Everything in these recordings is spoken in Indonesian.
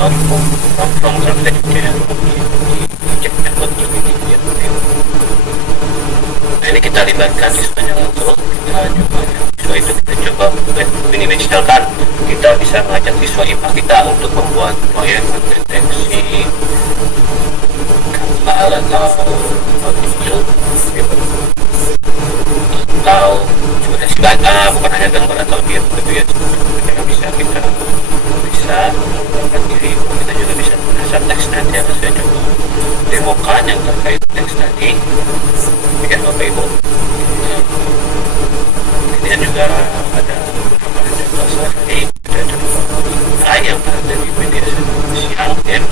nongkrong sampai jam nah ini kita libatkan siswanya langsung. Kita coba siswa itu kita coba ini misalkan kita bisa mengajak siswa IPA kita untuk membuat proyek mendeteksi kapal atau video atau ekspresi data, bukan hanya gambar atau video gitu ya. Kita bisa menggunakan diri, kita juga bisa menggunakan teks nanti yang saya coba demokan yang terkait teks tadi ya Bapak Ibu. Kemudian juga ada beberapa contoh tadi, ada contoh yang ada di media sosial ya, dan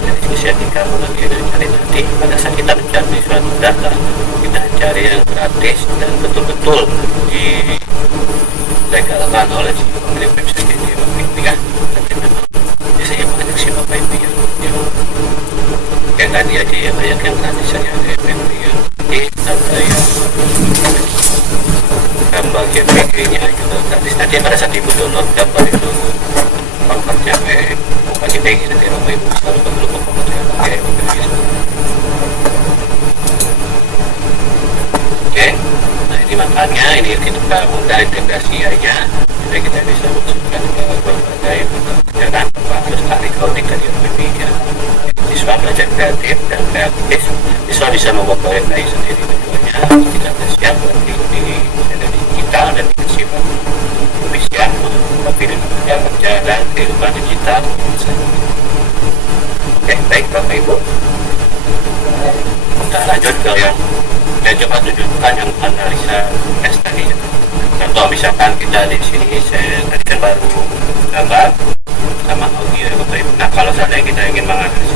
diskusi yang kita mulai cari nanti pada saat kita mencari suatu data, kita cari yang gratis dan betul-betul dilegalkan oleh si pemilik website ini ya. Tapi memang biasanya banyak si Bapak Ibu yang kayak tadi aja ya, banyak yang gratis saja, ada FNP yang ada yang gambar GPG-nya juga gratis. Nanti pada saat Ibu download gambar itu pakarnya bukan GPG, nanti Bapak Ibu selalu perlu pakarnya pakai GPG. Oke, nah ini makanya ini kita mudah integrasi aja, jadi kita bisa masukkan ke berbagai pekerjaan tanpa harus tarik coding dari media. Siswa belajar kreatif dan kreatif, siswa bisa membuat proyek dari sendiri keduanya. Kita siap berarti di digital dan dikasih bisa tapi dengan kerja dan kehidupan digital. Oke, baik Bapak Ibu, kita lanjut ke yang saya coba tunjukkan yang analisa tes tadi. Contoh misalkan kita di sini saya tadi kan baru gambar sama audio ya Bapak Ibu. Nah kalau seandainya kita ingin menganalisis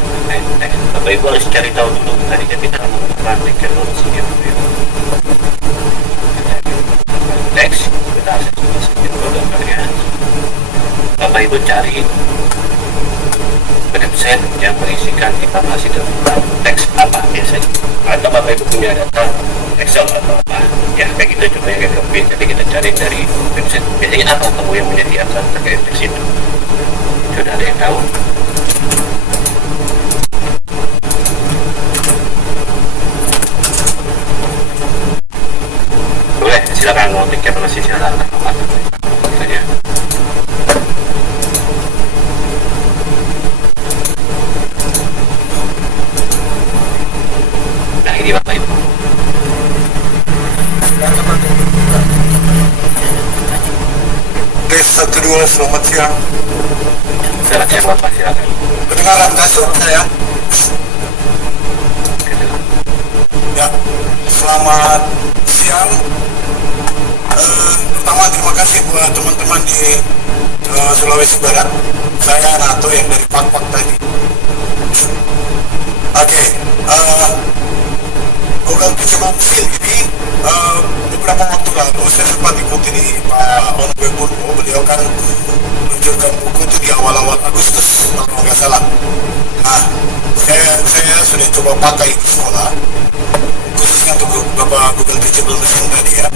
teks, Bapak Ibu harus cari tahu dulu tadi kita menggunakan teknologi ya Bapak Ibu. Teks kita akses dulu gambarnya. Bapak Ibu cari website yang berisikan informasi tentang teks apa biasanya, atau Bapak Ibu punya data Excel atau apa ya kayak gitu, coba yang lebih. Jadi kita cari dari website biasanya apa kamu yang menyediakan terkait teks itu, sudah ada yang tahu? Boleh silakan mau tiknya masih silakan saja. Ini Bapak Ibu. Tes 1 2, selamat siang. Selamat siang Bapak, silakan. Kedengaran masuk saya? Ya, selamat siang. Pertama terima kasih buat teman-teman di Sulawesi Barat. Saya Nato yang dari Pak tadi. Oke, Google Visual Mesin ini beberapa waktu lalu saya sempat ikuti di Pak Onwe Purwo. Beliau kan menunjukkan buku itu di awal-awal Agustus kalau nggak salah. Nah, saya sudah coba pakai di sekolah, khususnya untuk Bapak Google Visual Mesin tadi ya.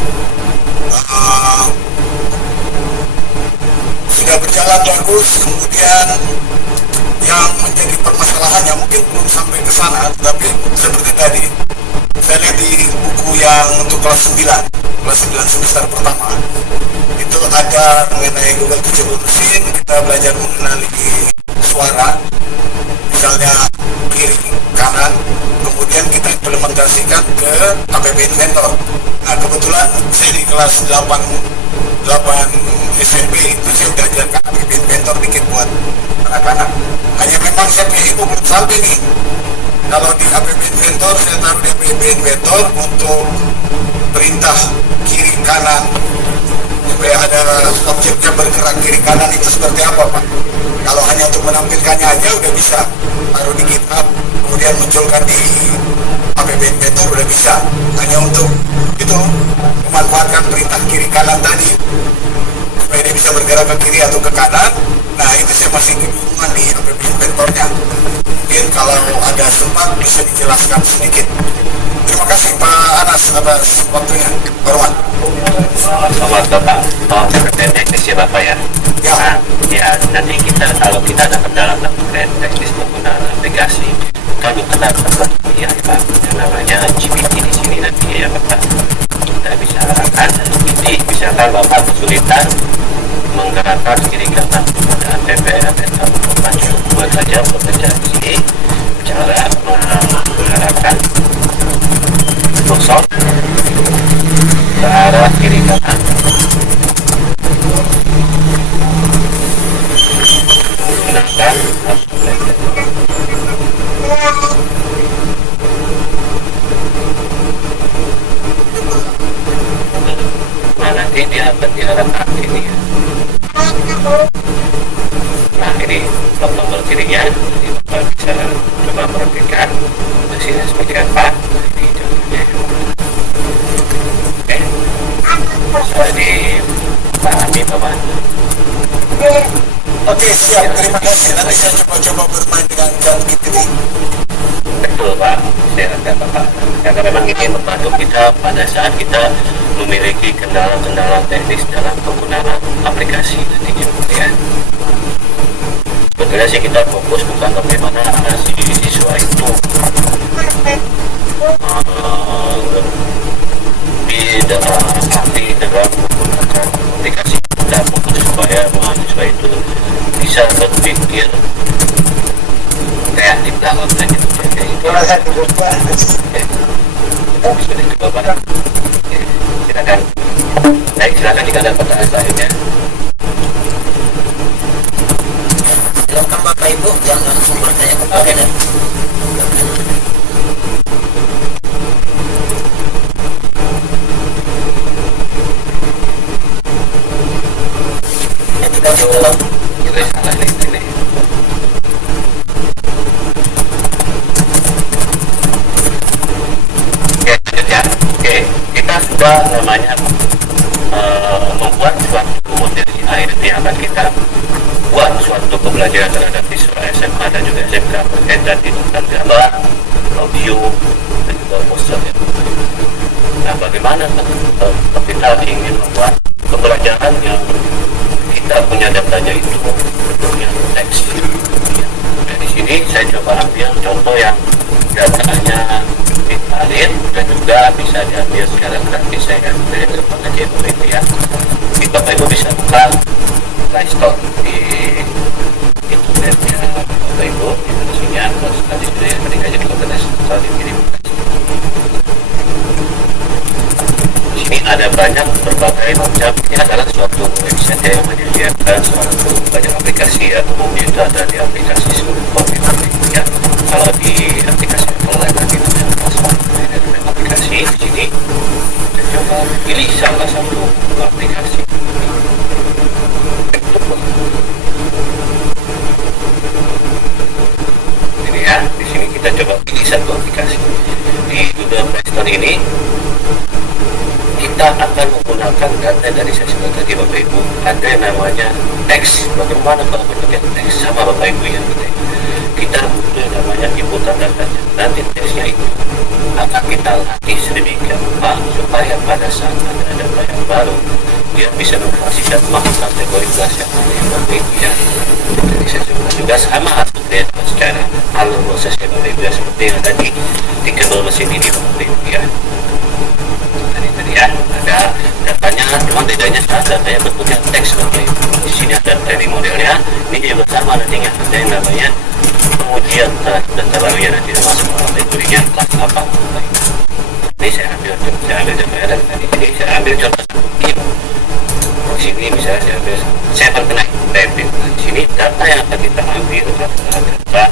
Sudah berjalan bagus, kemudian yang menjadi permasalahannya mungkin belum sampai ke sana, tetapi seperti tadi saya lihat di buku yang untuk kelas 9 semester pertama itu ada mengenai Google Visual Mesin. Kita belajar mengenali suara, misalnya kiri kanan, kemudian kita implementasikan ke APP Inventor. Nah kebetulan saya di kelas 8 SMP itu saya udah ajarkan APP Inventor dikit buat anak-anak. Hanya memang CPU belum sampai nih. Kalau di APP Inventor, saya taruh di APP Inventor untuk perintah kiri kanan supaya ada objek yang bergerak kiri kanan itu seperti apa Pak. Kalau hanya untuk menampilkannya aja udah bisa, taruh di GitHub kemudian munculkan di APP Inventor udah bisa. Hanya untuk itu memanfaatkan perintah kiri kanan tadi supaya dia bisa bergerak ke kiri atau ke kanan. Nah itu saya masih kebingungan di APP Inventornya. Mungkin kalau ada sempat bisa dijelaskan sedikit. Terima kasih Pak Anas atas waktunya. Hormat. Selamat Bapak. Oh, teknis ya Bapak ya. Ya. Nah, ya nanti kita kalau kita ada kendala terkait teknis penggunaan aplikasi, kami akan membuat ya Pak, yang namanya GPT di sini nanti ya Pak. Kita bisa arahkan seperti misalkan Bapak kesulitan menggerakkan kiri kanan dan TPM atau memacu buat saja bekerja di cara menggerakkan gosok ke arah kiri kanan menggunakan nah nanti dia akan diarahkan ini ya. Nah ini tombol kirinya, jadi Bapak bisa coba perhatikan hasilnya seperti apa. Ini contohnya. Oke, bisa dipahami Bapak. Oke, siap, terima kasih. Nanti saya coba bermain dengan ChatGPT. Betul Pak, saya rasa Bapak. Karena memang ini membantu kita pada saat kita memiliki kendala-kendala teknis dalam penggunaan aplikasi nantinya ya. Sebetulnya sih kita fokus bukan bagaimana si siswa itu dalam menggunakan aplikasi. Kita fokus supaya mahasiswa itu bisa berpikir kreatif dalam gitu. Sudah juga Pak. Silakan. Baik, silakan jika ada pertanyaan selanjutnya. Silakan Bapak Ibu yang langsung bertanya kepada Oke. kita coba. Itu salah ini. Oke, lanjut ya. Oke, kita sudah namanya membuat suatu model AI ini akan kita buat suatu pembelajaran terhadap siswa SMA dan juga SMK berkaitan dengan gambar, audio, dan juga poster. Nah, bagaimana kita ingin membuat pembelajaran yang kita punya datanya itu bentuknya teks? Nah, di sini saya coba ambil contoh yang datanya disalin dan juga bisa diambil secara gratis. Saya ambil kepada channel itu ya. Jadi Bapak Ibu bisa buka Play Store di internetnya Bapak Ibu, informasinya terus tadi sudah yang ketika jadi komunitas soal dikirim. Di sini ada banyak berbagai macam, ini adalah suatu website yang menyediakan suatu banyak aplikasi ya, umumnya itu ada di aplikasi seluruh komputer ya. Kalau di aplikasi online nanti ada aplikasi di sini, kita coba pilih salah satu aplikasi. Ini ya, di sini kita coba pilih satu aplikasi. Di Google Play Store ini kita akan menggunakan data dari saya sebut tadi Bapak Ibu. Ada yang namanya teks. Bagaimana kalau bentuknya teks sama Bapak Ibu yang kita butuh yang namanya inputan datanya. Nanti teksnya itu akan kita latih sedemikian rupa supaya pada saat ada data yang baru dia bisa menghasilkan kategori kelas yang Bapak Ibu ya. Jadi saya sebut juga sama artinya secara alur prosesnya Bapak Ibu ya, seperti yang tadi di kedua mesin ini Bapak Ibu ya. Tadi ya ada datanya, cuma bedanya saat datanya bentuknya teks Bapak Ibu. Di sini ada training modelnya, ini juga sama nantinya ada yang namanya pengujian data baru ya, nanti masuk kategorinya kelas apa. Ini saya ambil contohnya dari tadi. Ini saya ambil contoh ini. Di sini misalnya saya ambil saya berkenai typing. Di sini data yang akan kita ambil adalah data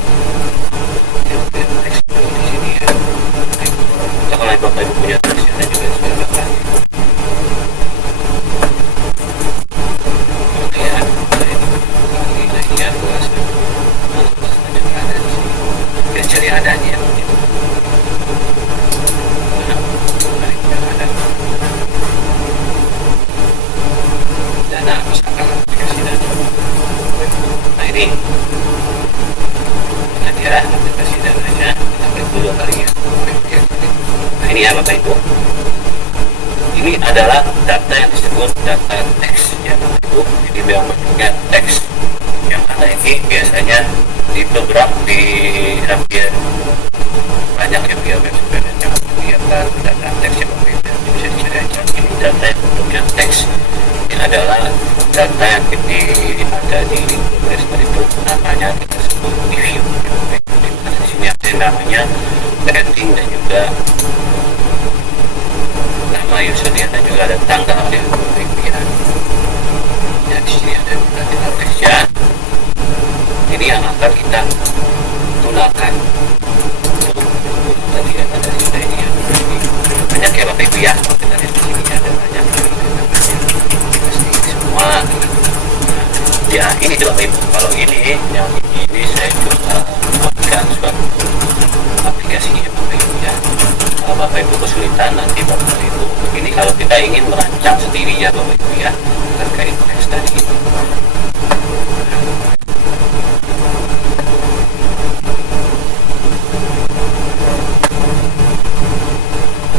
teks di sini ya. Kalau Bapak Ibu punya teksnya juga sudah dapat. Kemudian ini lainnya kelas juga ada di sini. Kita cari adanya. Dana misalkan aplikasi dana. Nah ini dia aplikasi dananya kita klik dulu kali ya. Nah ini ya Bapak Ibu, ini adalah data yang disebut data teks ya Bapak Ibu. Ini yang bentuknya teks, yang mana ini biasanya di beberapa di hampir banyak ya website yang menyediakan data teks yang berbeda. Bisa disediakan ini data yang bentuknya teks. Ini adalah data yang ada di Playstore itu, namanya kita sebut review. Di sini ada namanya rating dan juga nama usernya dan juga ada tanggal ya. Ya, di sini ada data teksnya. Ini yang akan kita gunakan untuk tadi yang ada di sini ya. Banyak ya Bapak Ibu ya. Kita lihat di sini ada banyak semua. Ya ini Bapak Ibu. Kalau ini yang ini saya coba buatkan suatu aplikasi ya Bapak Ibu ya. Kalau Bapak Ibu kesulitan nanti Bapak Ibu ini kalau kita ingin merancang sendiri ya Bapak Ibu ya terkait teks tadi.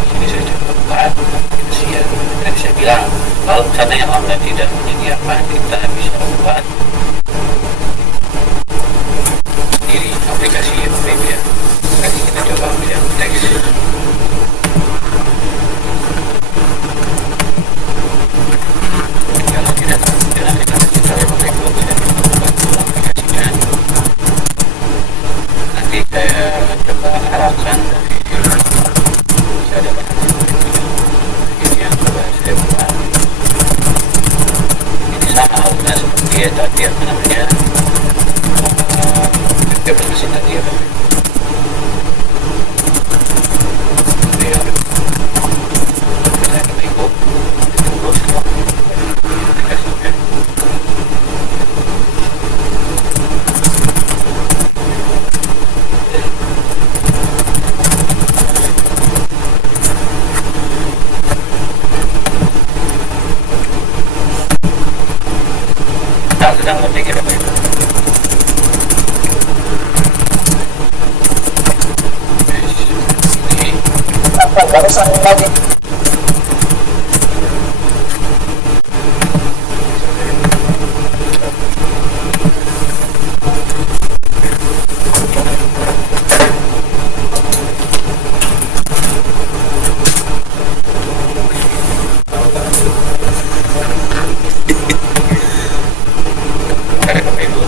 Sini saya coba buat aplikasi ya. Tadi saya bilang kalau misalnya yang online tidak menyediakan, kita bisa buat sendiri aplikasi ya Bapak Ibu ya. Tadi kita coba ambil yang teks. Kalau tidak dengan aplikasi saya Bapak Ibu bisa coba aplikasinya. Nanti saya coba arahkan dari saya dapat ini yang coba saya buat. Ini sama halnya seperti ya tadi apa namanya web mesin tadi ya Bapak Ibu. Sedang ngetik ya Bapak Ibu. Apa barusan lagi? Ada Bapak Ibu.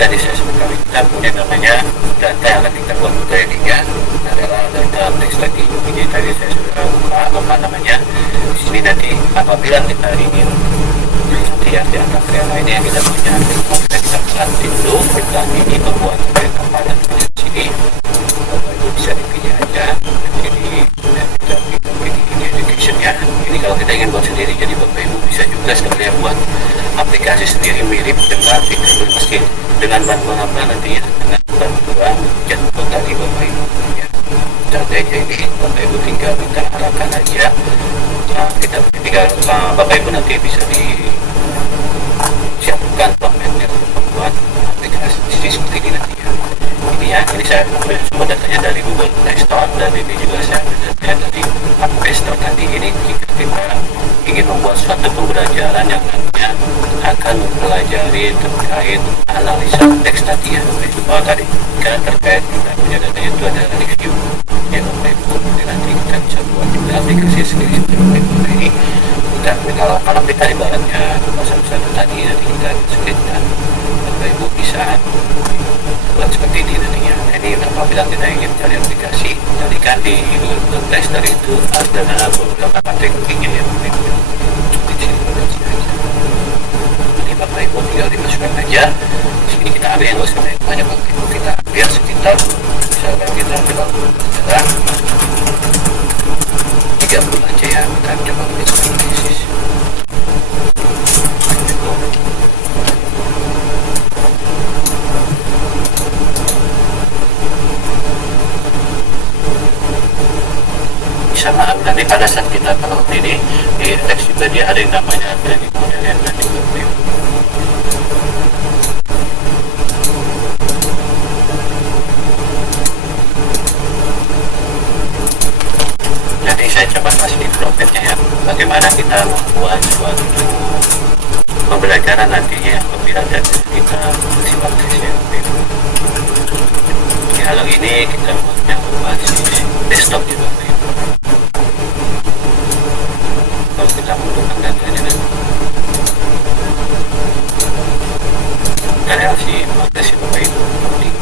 Tadi saya sebutkan kita punya namanya data yang akan kita buat tradingnya adalah data teks tadi. Ini tadi saya sudah buka apa namanya. Di sini nanti apabila kita ingin lihat di atas ini yang kita punya kita buat dulu kita ini membuat data pada di sini. Bapak Ibu bisa dipilih aja. Jadi kita pilih ini education ya. Ini kalau kita ingin buat sendiri, jadi Bapak Ibu bisa juga sekalian buat aplikasi sendiri mirip dengan fitur mesin. Dengan bantuan apa nantinya? Dengan bantuan jadwal tadi Bapak Ibu ya. Contohnya ini Bapak Ibu tinggal minta arahkan aja. Nah, kita tinggal Bapak Ibu nanti bisa disiapkan formatnya untuk membuat aplikasi seperti ini nanti ya. Ini ya, ini saya ambil semua datanya dari Google Play Store dan ini juga saya ambil datanya dari Play Store tadi. Ini jika kita ingin membuat suatu pembelajaran yang nantinya akan mempelajari terkait analisa teks tadi ya Bapak Ibu. Oh tadi karena terkait kita punya datanya itu ada review ya Bapak Ibu. Nanti kita bisa buat juga aplikasi sendiri seperti Bapak Ibu. Nah, ini kita kalau kita ibaratnya bahasa tadi nanti kita scriptkan Bapak Ibu bisa buat seperti ini nantinya. Nah, ini apabila kita ingin cari aplikasi tadi kan di Google Play Store itu ada beberapa kategorinya ya Bapak Ibu. Bapak Ibu tinggal dimasukkan aja. Di sini kita ambil yang nggak usah banyak Bapak Ibu, kita ambil sekitar misalkan kita ambil sekitar 30 aja ya. Kita coba ambil sekitar nanti pada saat kita taruh ini di teks juga dia ada yang namanya training model yang nanti Bapak Ibu. Jadi saya coba kasih profilnya ya, bagaimana kita membuat suatu pembelajaran nantinya yang apabila data kita bersifat ya. Kalau ini kita punya basis desktop juga. Kalau kita menggunakan datanya dan relasi magnesia Bapak Ibu penting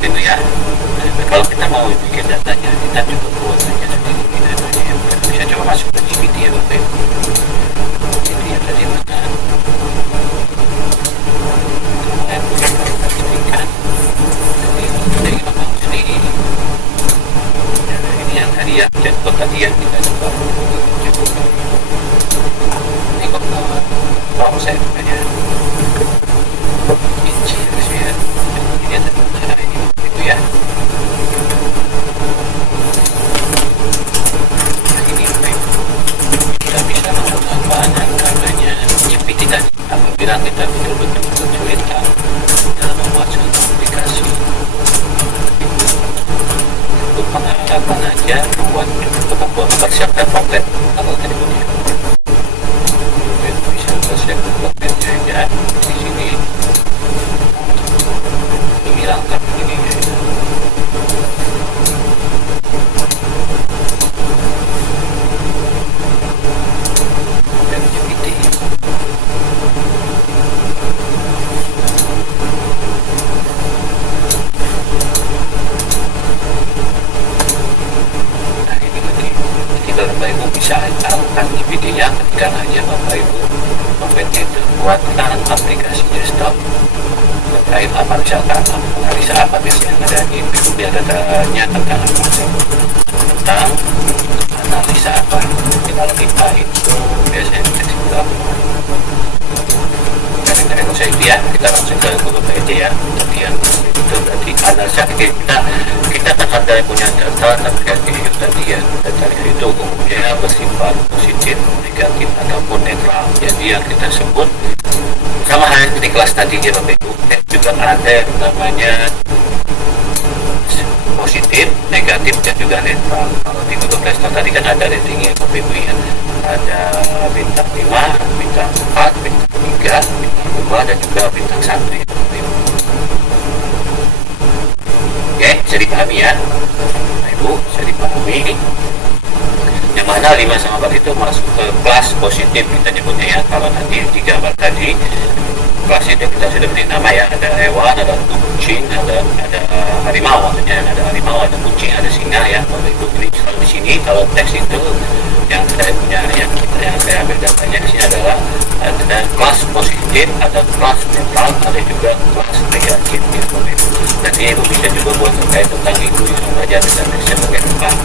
itu ya. Kalau kita mau bikin datanya, kita juga buat saja sendiri datanya yang bisa coba masuk ke GPT ya Bapak Ibu. Ini yang tadi mana? Kemudian kita pastikan. Jadi kita mau sendiri. Ini yang tadi ya, chatbot tadi yang kita coba. Ini kok prompt sebenarnya. Ini ya. Ini ada cara ini itu ya. Apabila kita betul-betul kesulitan dalam membuat suatu aplikasi untuk pengalaman aja mempersiapkan template atau tekniknya bisa persiapkan template aja di sini menghilangkan ini dan GPT. Bapak Ibu bisa taruhkan di videonya ketika aja Bapak Ibu itu buat aplikasi desktop terkait apa misalkan analisa apa biasanya yang ada di dia datanya tentang apa tentang analisa apa. Jadi kalau kita itu biasanya teksi berapa dari saya itu ya kita langsung ke Google aja ya kemudian itu berarti analisa kita kan ada punya data aplikasi itu tadi ya data itu umumnya bersifat positif, negatif ataupun netral. Jadi yang kita sebut sama halnya di kelas tadi ya Bapak Ibu juga ada yang namanya positif, negatif dan juga netral. Kalau di Google Play Store tadi kan ada ratingnya Bapak Ibu ya, ada bintang 5, bintang 4, bintang 3, bintang 2 dan juga bintang 1 ya Bapak Ibu. Oke, bisa dipahami ya Bapak Ibu, bisa dipahami. Yang mana 5 sama 4 itu masuk ke kelas positif kita nyebutnya ya. Kalau nanti 3 tadi kelasnya kita sudah beri nama ya, ada hewan, ada kucing, ada harimau, maksudnya ada harimau, ada kucing, ada singa ya Bapak Ibu. Jadi kalau di sini kalau teks itu yang saya punya yang saya ambil datanya di sini adalah ada kelas positif, ada kelas netral, ada juga kelas negatif ya Bapak Ibu. Dan ini Ibu bisa juga buat terkait tentang itu yang saja ada teksnya sebagai tentang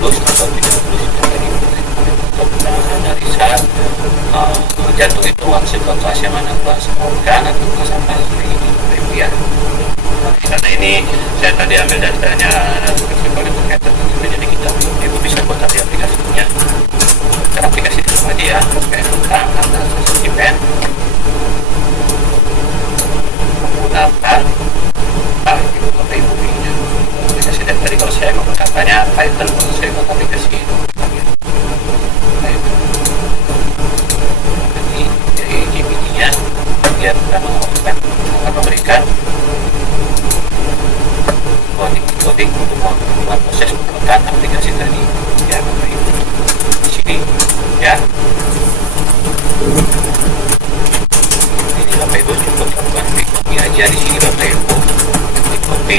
lulus atau tidak lulus itu tadi tentang analisa jantung itu maksud kelasnya mana, kelas organ atau kelas apa seperti ini Bapak Ibu ya. Karena ini saya tadi ambil datanya sebagai berkaitan jadi kita Ibu bisa buat tadi aplikasinya aplikasi di rumah aja ya terkait tentang analisa sentimen menggunakan Ibu Bapak Ibu ini aplikasi dan tadi kalau saya menggunakannya Python kalau saya buat aplikasi ini jadi GPT-nya dia akan memberikan coding untuk membuat proses pembuatan aplikasi tadi ya Bapak Ibu di sini ya. Ini Bapak Ibu cukup lakukan copy aja di sini Bapak Ibu copy,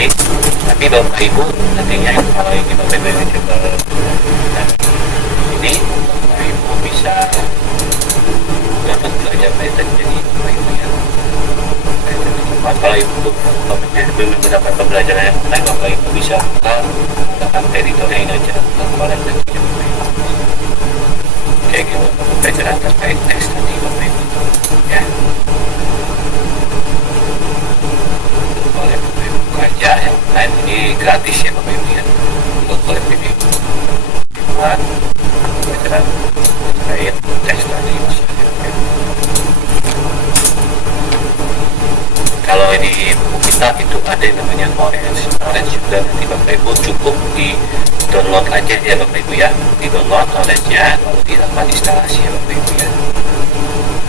tapi Bapak Ibu nantinya kalau ini Bapak Ibu coba ini Bapak Ibu bisa dapat belajar Python jadi Bapak Ibu ya. Kalau Ibu belum mendapat pembelajaran yang lain Bapak Ibu bisa menggunakan editornya ini aja kalau nantinya Bapak Ibu kayak gitu pembelajaran terkait teks tadi Bapak Ibu ya. Boleh Bapak Ibu buka aja yang lain ini gratis ya Bapak Ibu ya, untuk oleh PBB buat pelajaran terkait teks tadi misalnya. Kalau di buku kita itu ada yang namanya Orange juga nanti Bapak Ibu cukup di download aja ya Bapak Ibu ya, di download Orange-nya lalu dilakukan instalasi ya Bapak Ibu ya.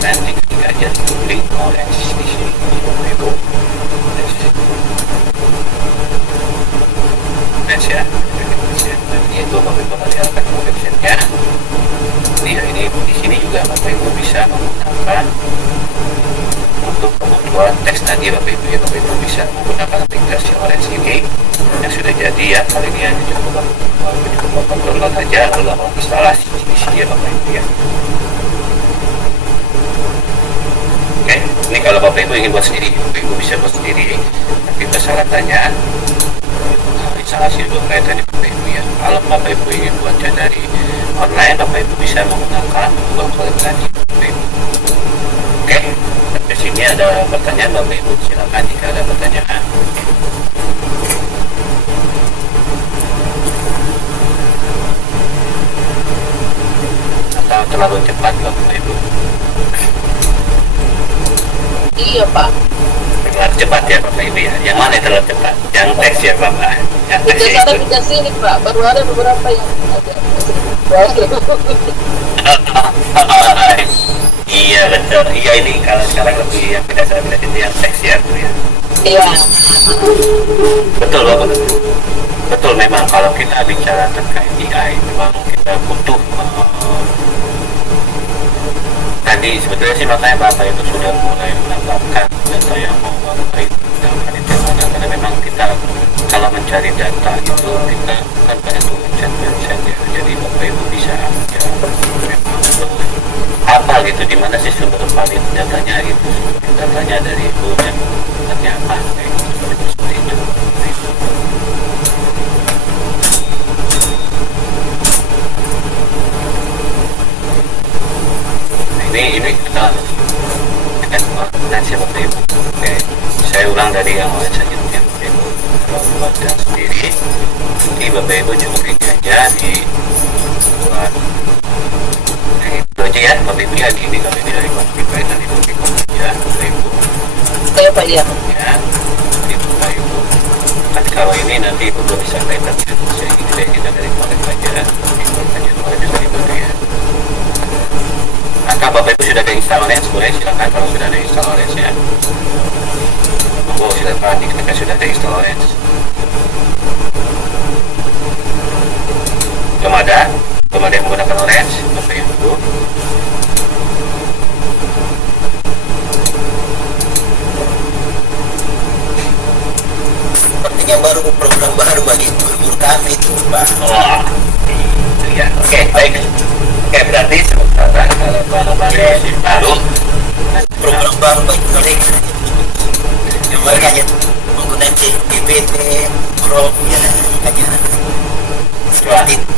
Nanti ketika aja link Orange di sini Bapak Ibu. Orange ya. Nanti itu Bapak Ibu akan lihat website-nya. Ini di sini juga Bapak Ibu bisa menggunakan untuk kebutuhan teks tadi Bapak Ibu ya. Bapak Ibu bisa menggunakan aplikasi Orange ini yang sudah jadi ya. Kali ini hanya cukup download aja lalu lakukan instalasi di sini ya Bapak Ibu ya. Oke, ini kalau Bapak Ibu ingin buat sendiri, Bapak Ibu bisa buat sendiri. Tapi persyaratannya instalasi dulu kaitannya Bapak Ibu ya. Kalau Bapak Ibu ingin buatnya dari online, Bapak Ibu bisa menggunakan Google Cloud Bapak Ibu. Oke, sampai sini ada pertanyaan Bapak Ibu, silakan jika ada pertanyaan. Atau terlalu cepat Bapak Ibu? Iya Pak. Terlalu cepat ya Bapak Ibu ya. Yang mana yang terlalu cepat? Yang teks ya Bapak? Yang teks Kita sana kita sini Pak. Baru ada beberapa yang ada. Iya betul. Iya ini kalau sekarang lebih yang tidak salah itu yang teks ya Bu ya. Iya. Betul Bapak. Betul memang kalau kita bicara terkait AI memang kita butuh tadi sebetulnya sih makanya Bapak itu sudah mulai menambahkan data yang mau baik dalam mana karena memang kita kalau mencari data itu kita kan pada tuh website ya, jadi Bapak Ibu bisa ya memang apa gitu di mana sih sumber valid datanya gitu, datanya dari itu dan datanya apa kayak gitu, seperti itu. Ini kita siapa Bapak Ibu. Oke, saya ulang dari yang awal saja ya Bapak Ibu. Kalau buatkan sendiri, nanti Bapak Ibu cukup ini aja di buat itu aja ya Bapak Ibu ya. Ini kalau ini dari Bapak Ibu dari Bapak Ibu ya Bapak Ibu. Saya Pak ya. Ya, nanti Bapak Ibu. Nanti kalau ini nanti Ibu belum bisa kaitan saya ini kita dari Bapak Ibu aja. Ibu aja Bapak Ibu ya. Apakah Bapak Ibu sudah ada install Orange? Boleh silakan kalau sudah ada install Orange ya. Monggo silakan jika sudah ada install Orange. Belum ada yang menggunakan Orange Bapak Ibu. Sepertinya baru program baru bagi guru kami itu Pak. Oh, iya. Oke, baik. Oke, berarti sementara kalau baru Program baru bagi mereka yang mereka hanya menggunakan PPT, Chrome ya hanya seperti itu.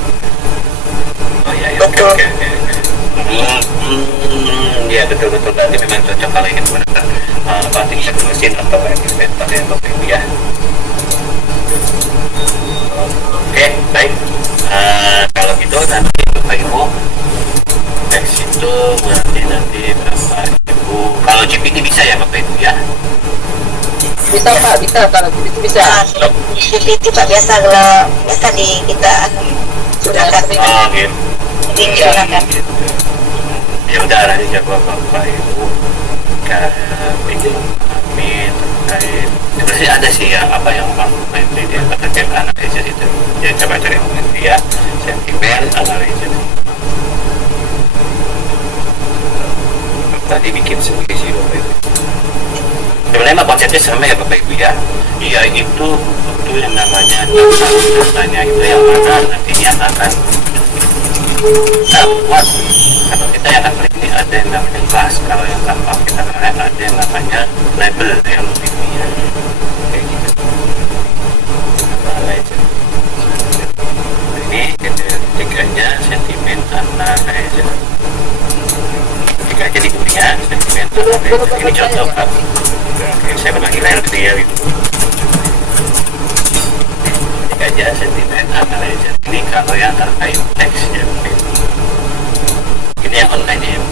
oh iya, oke. Ya betul berarti memang cocok kalau ingin menggunakan batik mesin atau elevator ya Bapak Ibu ya. Oke, baik. Kalau gitu nanti Bapak Ibu dari situ nanti Bapak Ibu kalau GPT bisa ya Bapak Ibu ya. Bisa Pak, bisa kalau gitu bisa. GPT Pak biasa kalau biasa di kita gunakan Oh gitu. digunakan. Ya udah nanti coba Bapak Ibu kami terkait sebenarnya ada sih ya apa yang Bapak Ibu dia terkait analisis itu ya coba cari dia sentimen analisis tadi bikin sendiri sih Bapak Ibu. Sebenarnya mah konsepnya sama ya Bapak Ibu ya. Iya itu yang namanya datanya itu yang mana nantinya akan buat kalau kita yang akan ini ada yang namanya kelas, kalau yang gampang kita lihat ada yang namanya label yang lebih ya kayak gitu. Ini ketiganya sentimen analysis. Ketika aja di dunia sentimen analysis ini contoh kan. Oke, saya berbagi layar dia gitu. saja sentimen analyzer ini kalau yang terkait teks ya. Ini yang online ya.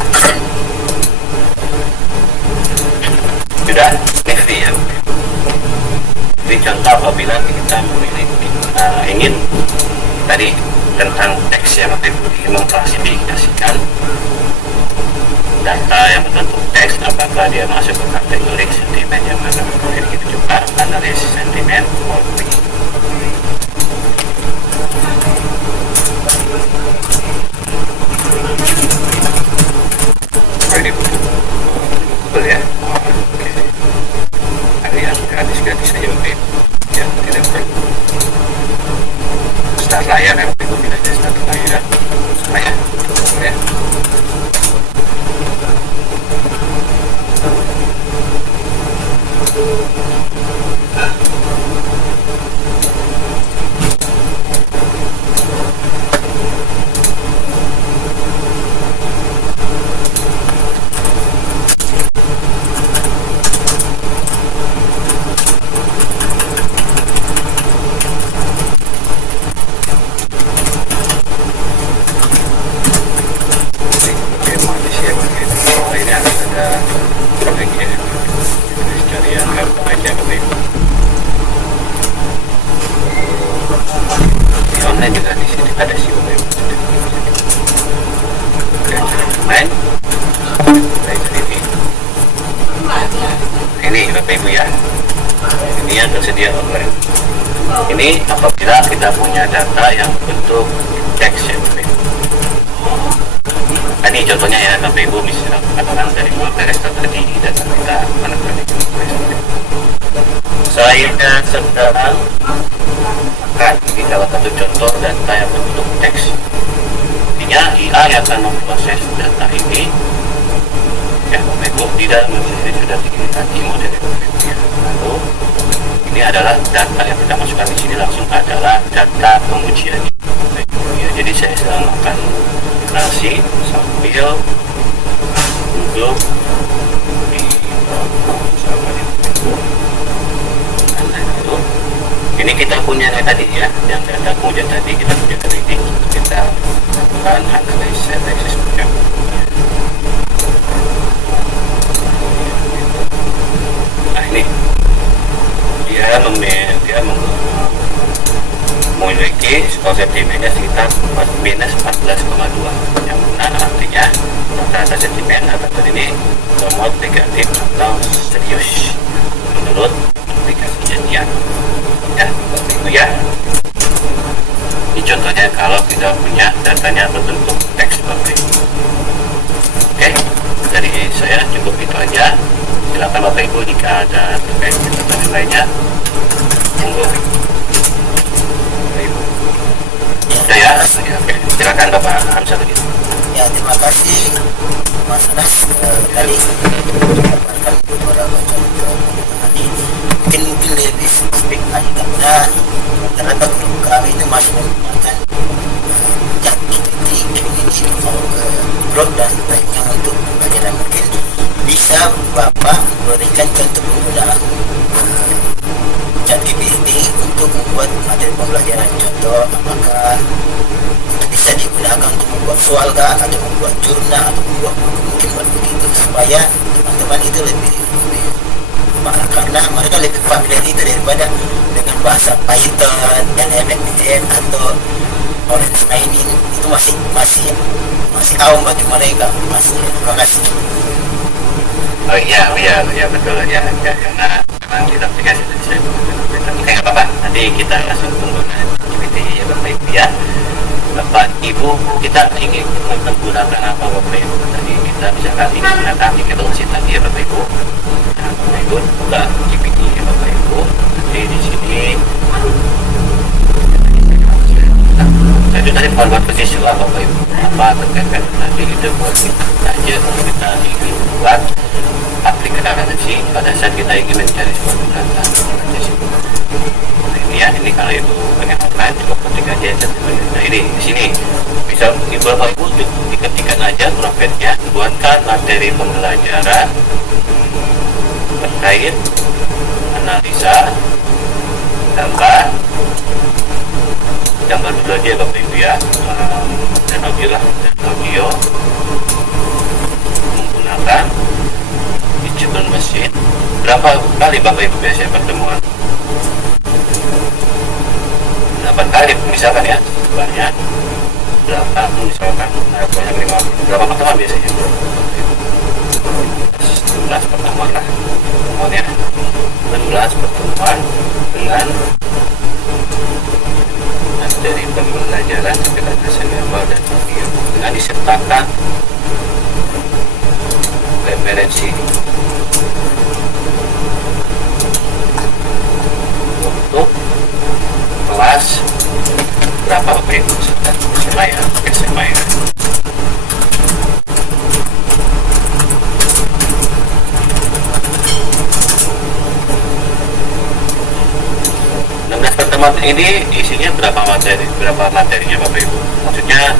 Sudah navy ya. Jadi contoh apabila kita memiliki ingin tadi tentang teks yang mengklasifikasikan data yang berbentuk teks, apakah dia masuk ke kategori sentimen yang mana? Jadi kita coba analisis sentimen quality. Jadi betul ya. Oke. Ada yang gratis saja mungkin yang tidak perlu start layar ya, itu bila ada start layar ya. Ini Bapak Ibu ya, ini yang tersedia online. Ini apabila kita punya data yang bentuk teks ya Bapak Ibu. Tadi contohnya ya Bapak Ibu, misalnya katakan dari Polresta tadi data kita mana tadi. Saya sedang ini salah satu contoh data yang bentuk teks. Artinya IA yang akan memproses data ini ya Bapak Ibu, di dalam ini sudah diganti model ya. Lalu ini adalah data yang kita masukkan di sini langsung adalah data pengujian ya. Jadi saya sedang melakukan nasi sambil duduk di ini kita punya tadi ya, yang data pengujian tadi kita punya kritik, kita lakukan analisa teks. Nah ini dia memiliki skor sentimennya sekitar minus 14,2, yang mana artinya rata-rata sentimen atau ini somewhat negatif atau serius menurut aplikasi Janjian ya, itu ya. Ini contohnya kalau kita punya datanya berbentuk teks seperti ini. Oke, dari saya cukup itu aja. Silakan Bapak Ibu jika ada terkait catatan lainnya. Monggo. Sudah ya? Oke. Silakan Bapak Hamzah begitu. Ya, terima kasih Mas Anas tadi menggambarkan beberapa contoh tadi. Mungkin lebih spesifik lagi karena rata-rata grup kami ini masih menggunakan ChatGPT, Grok dan lainnya untuk pembelajaran. Mungkin bisa Bapak berikan contoh penggunaan ChatGPT untuk membuat materi pembelajaran. Contoh, apakah bisa digunakan untuk membuat soal kah, atau membuat jurnal, atau membuat buku, mungkin buat begitu supaya teman-teman itu lebih karena mereka lebih familiar itu daripada dengan bahasa Python, LLVM atau Orange Mining itu masih awam bagi mereka. Terima kasih. Oh iya betul ya, karena memang di aplikasi tadi saya menggunakan. Oke, nggak apa-apa, nanti kita langsung penggunaan GPT ya Bapak Ibu ya. Bapak Ibu kita ingin menggunakan apa Bapak Ibu tadi, kita misalkan ingin menggunakan aplikasi tadi ya Bapak Ibu. Nah, Bapak Ibu buka GPT ya Bapak Ibu. Nanti di sini itu tadi bukan buat siswa Bapak Ibu, apa terkait tadi itu buat kita saja kalau kita ingin buat aplikasi pada saat kita ingin mencari suatu data. Nah ini ya, ini kalau Ibu pengen offline cukup ketik aja. Nah ini di sini bisa Bapak Ibu diketikkan aja profilnya, buatkan materi pembelajaran terkait analisa gambar gambar dulu aja Bapak Ibu ya, dan audio menggunakan teachable mesin. Berapa kali Bapak Ibu biasanya pertemuan? 8 kali misalkan ya, banyak 8 misalkan, banyak 5, berapa pertemuan biasanya? 11 pertemuan lah pertemuannya, 11 pertemuan dengan materi pembelajaran sekitar bahasa gambar dan audio dengan disertakan referensi untuk kelas berapa Bapak Ibu? SMA ya, SMA ya. Pertemuan ini isinya berapa materinya Bapak Ibu? Maksudnya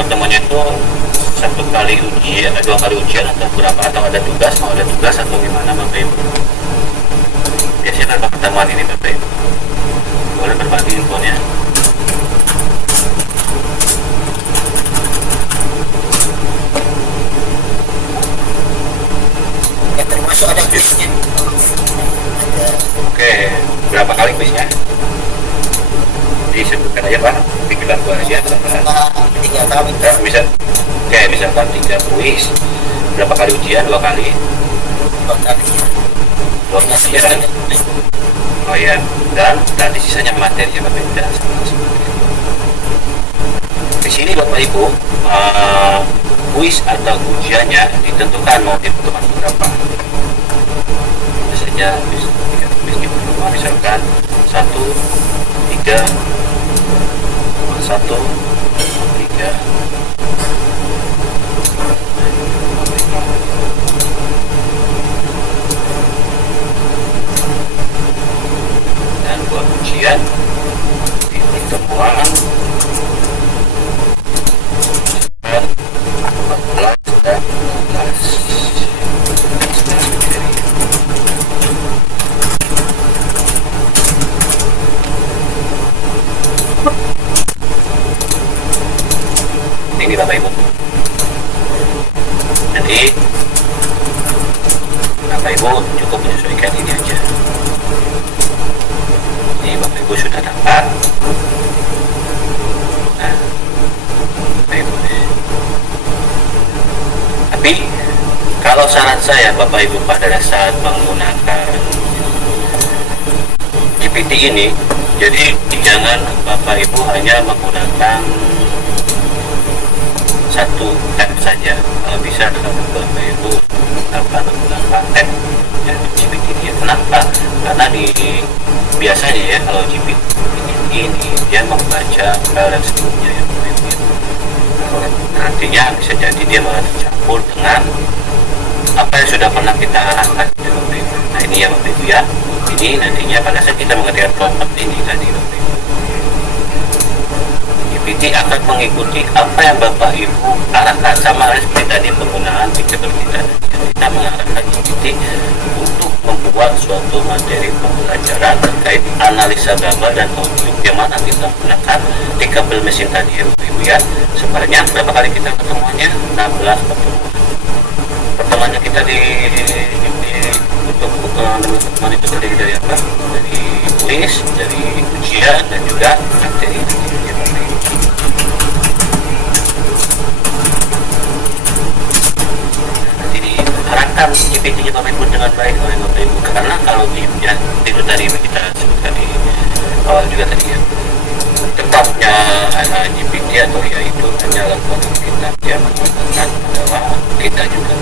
pertemuannya itu 1 kali ujian, 2 kali ujian atau berapa, atau ada tugas, mau ada tugas atau gimana Bapak Ibu? Biasanya berapa pertemuan ini Bapak Ibu? Boleh berbagi infonya? Ya termasuk ada kuisnya. Oke, berapa kali kuisnya? Disebutkan aja Pak, pikiran gua aja. 3 kali. Bisa. Oke, misalkan 3 kuis. Berapa kali ujian? 2 kali? 2 kali. 2 ujian. Oh ya, dan nanti sisanya materi ya Bapak Ibu. Di sini Bapak Ibu, kuis atau ujiannya ditentukan mau dipertemuan berapa. Biasanya misalkan 1, 3, 1, 3, dan 2 ujian di pertemuan 14 dan 15. Ini Bapak Ibu. Jadi Bapak Ibu cukup menyesuaikan ini aja. Ini Bapak Ibu sudah dapat. Nah, Bapak Ibu. Tapi kalau saran saya Bapak Ibu pada saat menggunakan GPT ini, jadi jangan Bapak Ibu hanya menggunakan 1 tab saja. Kalau bisa Bapak Ibu menggunakan tab ya, GPT dia. Kenapa? Karena biasanya ya kalau GPT ini dia membaca file yang sebelumnya ya Bapak Ibu. Nantinya bisa jadi dia malah tercampur dengan apa yang sudah pernah kita arahkan ya Bapak Ibu. Nah ini ya Bapak Ibu ya. Ini nantinya pada saat kita mengerjakan prompt ini tadi Bapak Ibu, GPT akan mengikuti apa yang Bapak Ibu arahkan, sama seperti tadi penggunaan teachable kita. Kita mengarahkan GPT untuk membuat suatu materi pembelajaran terkait analisa gambar dan audio yang mana kita menggunakan teachable mesin tadi ya Bapak Ibu ya. Sebenarnya berapa kali kita ketemuannya? 16 pertemuan. Pertemuannya kita untuk pertemuan itu dari apa? Dari kuis, dari ujian dan juga materi. Nanti diarahkan GPT-nya Bapak Ibu dengan baik oleh Bapak Ibu, karena kalau ya, itu tadi kita sebutkan di awal juga tadi ya, tetapnya GPT atau ya itu hanya lembaga kita yang menggunakan adalah kita juga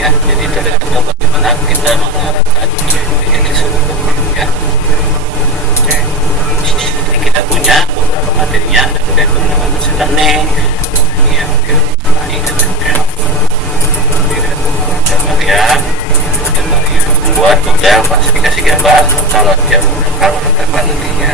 ya. Jadi tergantung bagaimana kita mengarahkan GPT tersebut ya. Oke. Jadi kita punya beberapa materinya, ada terkait pengembangan mesin learning, ya dan juga gambar ya, membuat model klasifikasi gambar atau latihan menggunakan nantinya.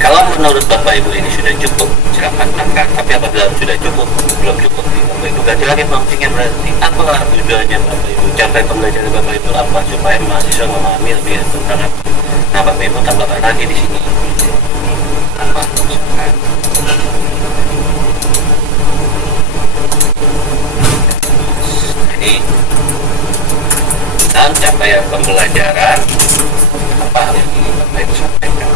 Kalau menurut Bapak Ibu ini sudah cukup, silakan gunakan. Tapi apabila sudah cukup, belum cukup, Bapak Ibu ganti lagi promptingnya. Berarti apa tujuannya Bapak Ibu? Capai pembelajaran Bapak Ibu apa? Supaya mahasiswa memahami lebih tentang apa. Nah, Bapak Ibu tambahkan lagi di sini. Apa misalkan? Ini dan capaian pembelajaran apa yang ingin Bapak Ibu sampaikan?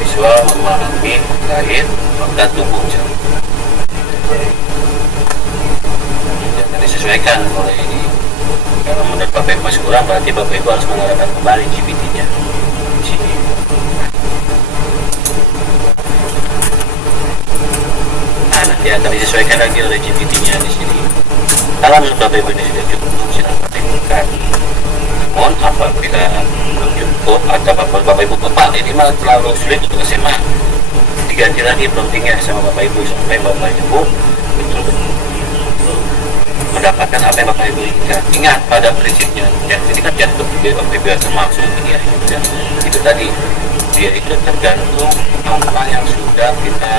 Siswa memahami terkait organ tubuh dan disesuaikan oleh ini. Kalau menurut Bapak Ibu masih kurang, berarti Bapak Ibu harus mengarahkan kembali GPT-nya di sini. Nah, nanti akan disesuaikan lagi oleh GPT-nya di sini. Kalau menurut Bapak Ibu ini sudah cukup, silakan temukan. Namun apabila belum cukup atau Bapak Ibu Bapak ini malah terlalu sulit untuk SMA, diganti lagi promptingnya sama Bapak Ibu sampai Bapak Ibu betul-betul mendapatkan apa yang Bapak Ibu inginkan. Ingat pada prinsipnya, ya, ini kan jatuh Bapak Ibu termasuk dia itu tadi, dia itu tergantung apa yang sudah kita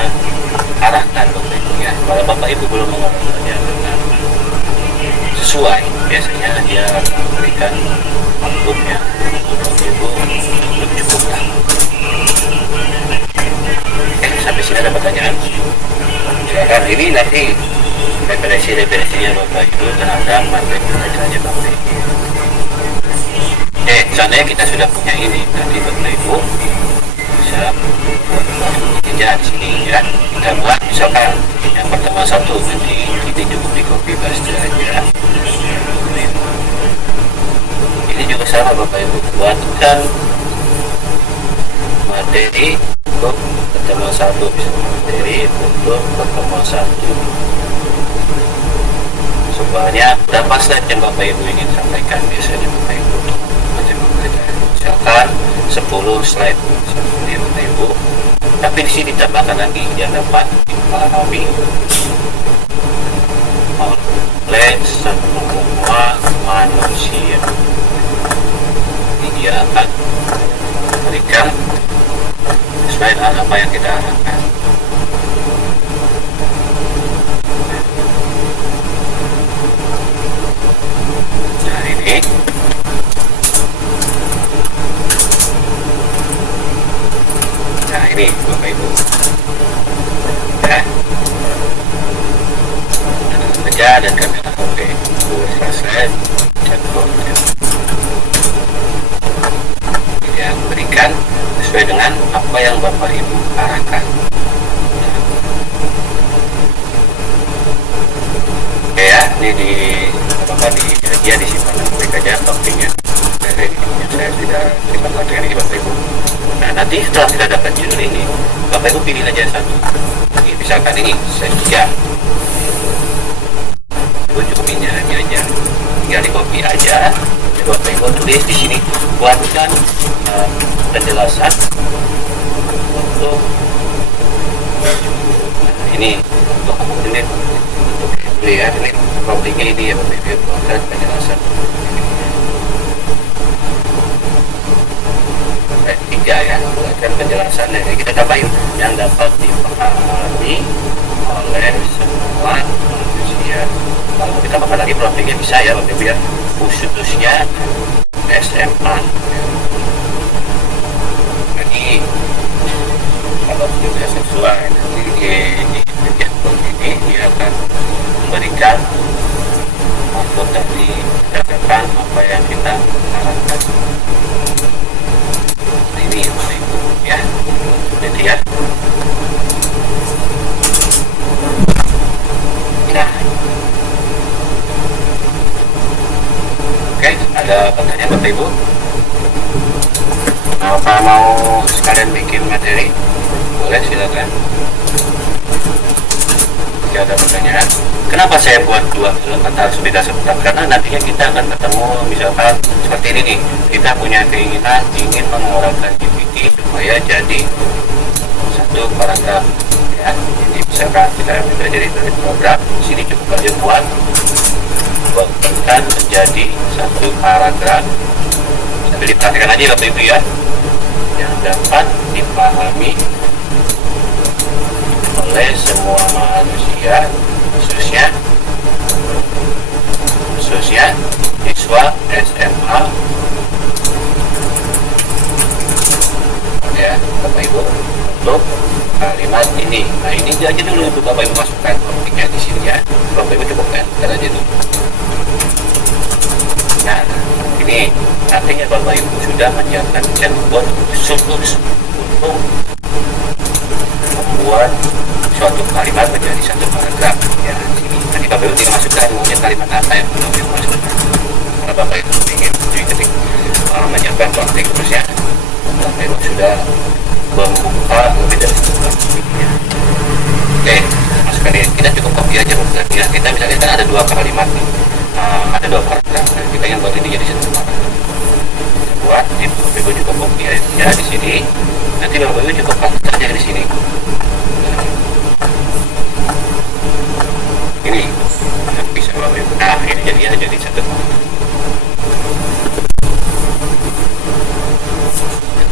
arahkan Bapak Ibu ya. Kalau Bapak Ibu belum mengarahkannya dengan sesuai, biasanya dia memberikan output yang Bapak Ibu belum cukup lah. Sampai sini ada pertanyaan? Silakan. Ini nanti referensinya Bapak Ibu terhadap materi pelajarannya Bapak Ibu. Seandainya kita sudah punya ini, nanti Bapak Ibu bisa buat di sini ya. Kita buat misalkan yang pertama satu, nanti ini cukup di copy paste aja. Ini juga sama Bapak Ibu, buatkan materi untuk pertemuan satu, bisa materi untuk pertemuan satu. Supaya berapa slide yang Bapak Ibu ingin sampaikan, biasanya Bapak Ibu misalkan 10 slide seperti Bapak Ibu, tapi di sini tambahkan lagi yang dapat dipahami oleh semua manusia. Ini dia akan memberikan sesuai dengan apa yang kita harapkan. Nah ini Bapak Ibu ya, kerja dan kamera oke, selesai jatuh dia berikan sesuai dengan apa yang Bapak Ibu arahkan. Oke ya, ini di Bapak di media disimpan baik aja topiknya dari yang saya sudah simpan materi ini Bapak Ibu. Nah nanti setelah kita dapat judul ini, Bapak Ibu pilih aja satu. Ini, misalkan ini saya sudah Ibu cukup ini aja, tinggal di copy aja. Bapak Ibu tulis di sini, buatkan penjelasan untuk ini untuk lihat ini promptingnya ini ya Bapak Ibu, buatkan penjelasan. Ya, buatkan penjelasan yang kita tambahin yang dapat dipahami oleh semua manusia. Kalau kita tambahkan lagi promptingnya bisa ya Bapak Ibu ya, khususnya SMA. Jadi kalau sudah sesuai nanti di bagian ini dia akan memberikan output dari berdasarkan apa yang kita harapkan. Ini ya, jadi ya. Nah, oke, ada pertanyaan Bapak Ibu? Apa mau sekalian bikin materi? Boleh, silakan. Jika ada pertanyaan, kenapa saya buat dua kata harus beda sebentar? Karena nantinya kita akan ketemu misalkan seperti ini nih, kita punya keinginan ingin mengurangkan GPT supaya jadi satu paragraf ya. Jadi misalkan kita jadi dari program, sini cukup aja buat digabungkan menjadi satu paragraf. Sambil diperhatikan aja Bapak Ibu ya, yang dapat dipahami oleh semua manusia, khususnya siswa SMA ya Bapak Ibu, untuk kalimat ini. Nah, ini aja dulu untuk Bapak Ibu masukkan topiknya di sini ya. Bapak Ibu cukup enter aja dulu. Nah, ini artinya Bapak Ibu sudah menyiapkan chatbot khusus untuk membuat suatu kalimat menjadi satu paragraf ya. Sini nanti Bapak Ibu tinggal masukkan maunya kalimat apa yang Bapak Ibu masukkan. Kalau Bapak Ibu ingin ketik menyiapkan konten khususnya, Bapak Ibu sudah membuka lebih dari satu ya. Oke, masukkan ini. Kita cukup copy aja berarti ya. Kita misalnya kan ada dua kalimat nih, ada dua paragraf. Nah, kita ingin buat ini jadi satu paragraf. Kita buat ini Bapak Ibu cukup copy aja di sini. Nanti Bapak Ibu cukup paste aja di sini. Ini bisa Bapak Ibu. Nah, ini jadi satu paragraf.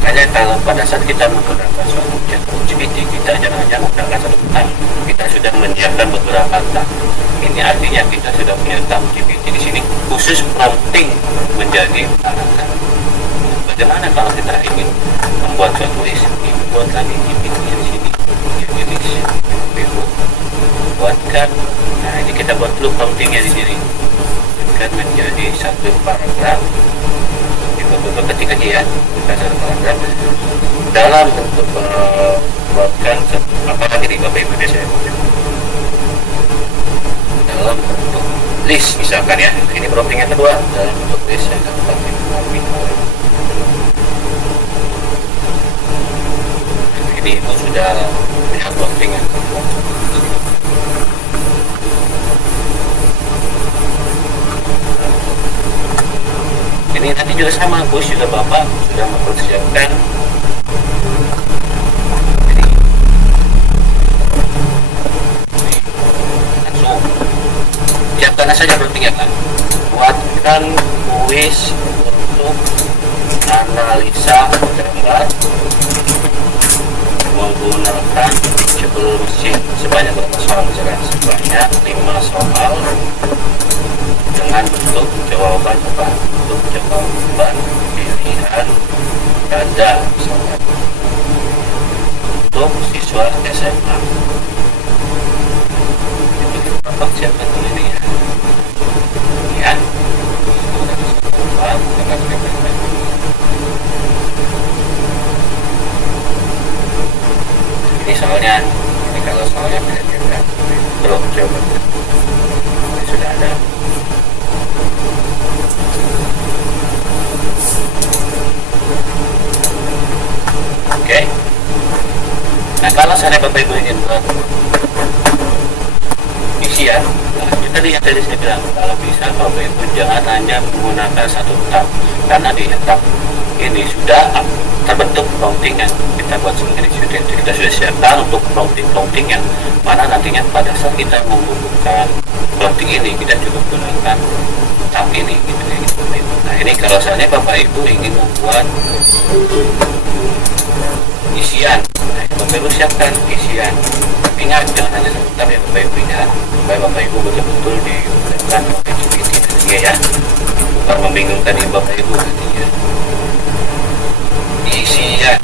Makanya kalau pada saat kita menggunakan suatu chatbot GPT, kita jangan hanya menggunakan satu tab, kita sudah menyiapkan beberapa tab. Ini artinya kita sudah punya tab GPT di sini khusus prompting menjadi paragraf. Bagaimana kalau kita ingin membuat suatu list? Buat lagi GPT di sini, buatkan. Nah, ini kita buat dulu promptingnya di sini, buatkan menjadi satu paragraf. Bapak ketik aja ya, bukan satu paragraf dalam bentuk buatkan apa lagi nih Bapak Ibu saya dalam bentuk list misalkan ya. Ini prompting yang kedua, dalam bentuk list saya dapat ini Ibu sudah lihat prompting yang kedua. Ini nanti juga sama, bos juga Bapak sudah mempersiapkan ini. Langsung siapkan saja promptingnya kan. Buatkan kuis untuk analisa gambar menggunakan Picture Machine sebanyak berapa soal misalkan? Sebanyak 5 soal dengan bentuk jawaban apa? Bentuk jawaban pilihan ganda misalkan untuk siswa SMA. Itu Bapak siapkan dulu ini ya. Ya. Ini soalnya, ini kalau soalnya beda-beda. Belum jawabannya. Ini sudah ada. Oke. Nah, kalau saya Bapak Ibu ingin buat isian, nah, kita lihat tadi saya bilang kalau bisa Bapak Ibu jangan hanya menggunakan satu tab, karena di tab ini sudah terbentuk prompting yang kita buat sendiri. Kita sudah siapkan untuk prompting yang mana nantinya pada saat kita membutuhkan prompting ini kita cukup gunakan tab ini gitu. Nah, ini kalau misalnya Bapak Ibu ingin membuat isian, nah, Bapak Ibu siapkan isian. Ingat jangan hanya satu tab ya Bapak Ibu ya, supaya Bapak Ibu betul-betul digunakan GPT nantinya ya, bukan membingungkan Bapak Ibu nantinya. Isian.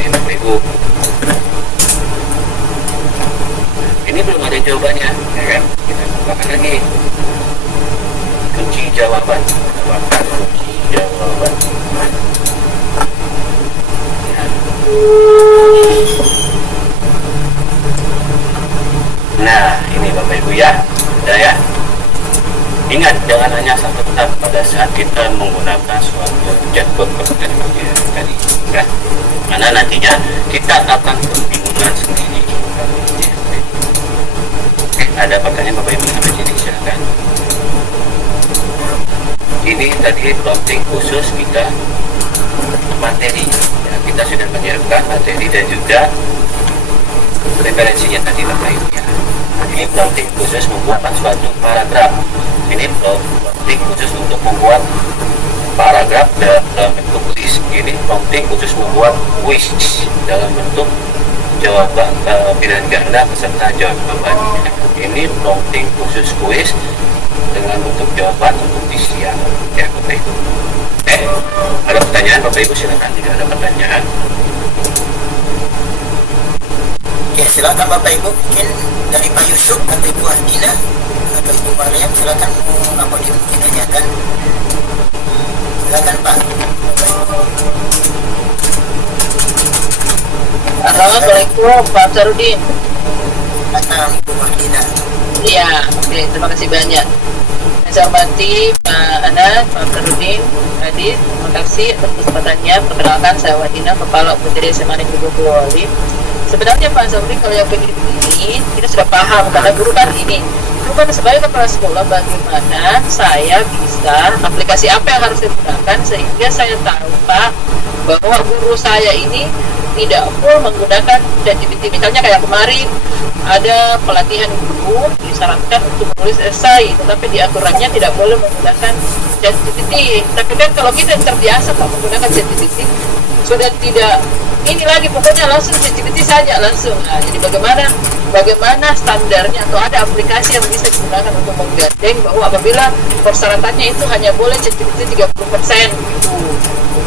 Ini Bapak Ibu. Ini belum ada jawabannya, ya kan? Kita bukakan lagi. Kunci jawaban. Bukan kunci jawaban. Ya. Nah, ini Bapak Ibu ya. Sudah ya. Ingat, jangan hanya satu tab pada saat kita menggunakan suatu chatbot tadi, ya. Mana nantinya kita akan kebingungan sendiri. Oke, ada pertanyaan Bapak Ibu sampai sini silakan. Ini tadi prompting khusus kita materi. Ya, kita sudah menyiapkan materi dan juga referensinya tadi Bapak Ibu ya. ini prompting khusus membuat suatu paragraf. Ini prompting khusus untuk membuat paragraf dalam bentuk list. Ini prompting khusus membuat quiz dalam bentuk jawaban pilihan ganda beserta jawabannya. Ini prompting khusus quiz dengan bentuk jawaban untuk isian, ya Bapak Ibu. Ada pertanyaan Bapak Ibu, silakan jika ada pertanyaan. Ya, silakan Bapak Ibu, mungkin dari Pak Yusuf atau Ibu Adina atau Ibu Mariam, silakan apa dia mungkin tanyakan. Silakan Pak. Assalamualaikum Pak Sarudin. Silakan Ibu Adina. Iya, oke, terima kasih banyak. Saya hormati Pak Anas, Pak Sarudin, Adit, terima kasih atas kesempatannya. Perkenalkan, saya Wadina, Kepala UPTD SMA Negeri Bogor Wali. Sebenarnya Pak Sarudin, kalau yang begini kita sudah paham, karena guru kan ini. Guru kan sebagai kepala sekolah, bagaimana saya bisa, aplikasi apa yang harus saya gunakan sehingga saya tahu Pak, bahwa guru saya ini tidak full menggunakan ChatGPT. Misalnya kayak kemarin ada pelatihan guru disarankan untuk menulis esai, tetapi di aturannya tidak boleh menggunakan ChatGPT. Tapi kan kalau kita yang terbiasa Pak menggunakan ChatGPT, sudah tidak ini lagi, pokoknya langsung ChatGPT saja langsung. Nah, jadi bagaimana standarnya atau ada aplikasi yang bisa digunakan untuk menggandeng bahwa apabila persyaratannya itu hanya boleh ChatGPT 30% gitu.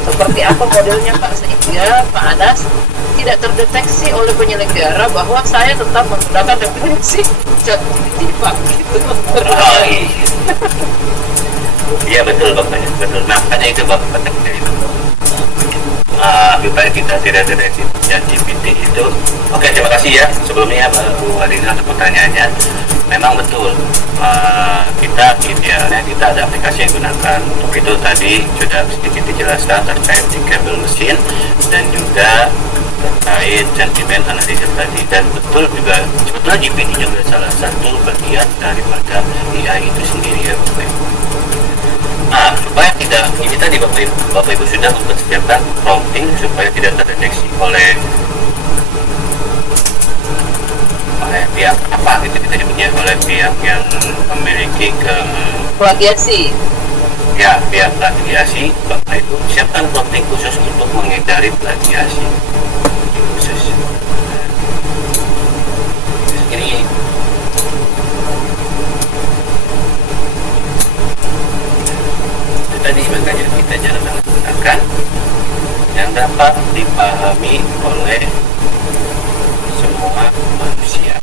Seperti apa modelnya Pak, sehingga Pak Anas tidak terdeteksi oleh penyelenggara bahwa saya tetap menggunakan definisi ChatGPT Pak gitu. Iya betul Bapak, betul. Makanya itu Bapak katakan itu. Supaya kita tidak terdeteksi ChatGPT itu. Oke, terima kasih ya. Sebelumnya Bu Adina untuk pertanyaannya. Memang betul, kita ada aplikasi yang gunakan. Untuk itu tadi sudah sedikit dijelaskan terkait di kabel mesin dan juga terkait sentimen analisis tadi, dan betul juga sebetulnya GPT juga salah satu bagian daripada AI itu sendiri ya Bapak Ibu. Supaya tidak, ini tadi Bapak Ibu sudah mempersiapkan prompting supaya tidak terdeteksi oleh pihak apa gitu kita nyebutnya, oleh pihak yang memiliki plagiasi. Ya, pihak plagiasi. Bapak Ibu siapkan prompting khusus untuk menghindari plagiasi khusus. Ini tadi makanya kita jangan menggunakan yang dapat dipahami oleh semua manusia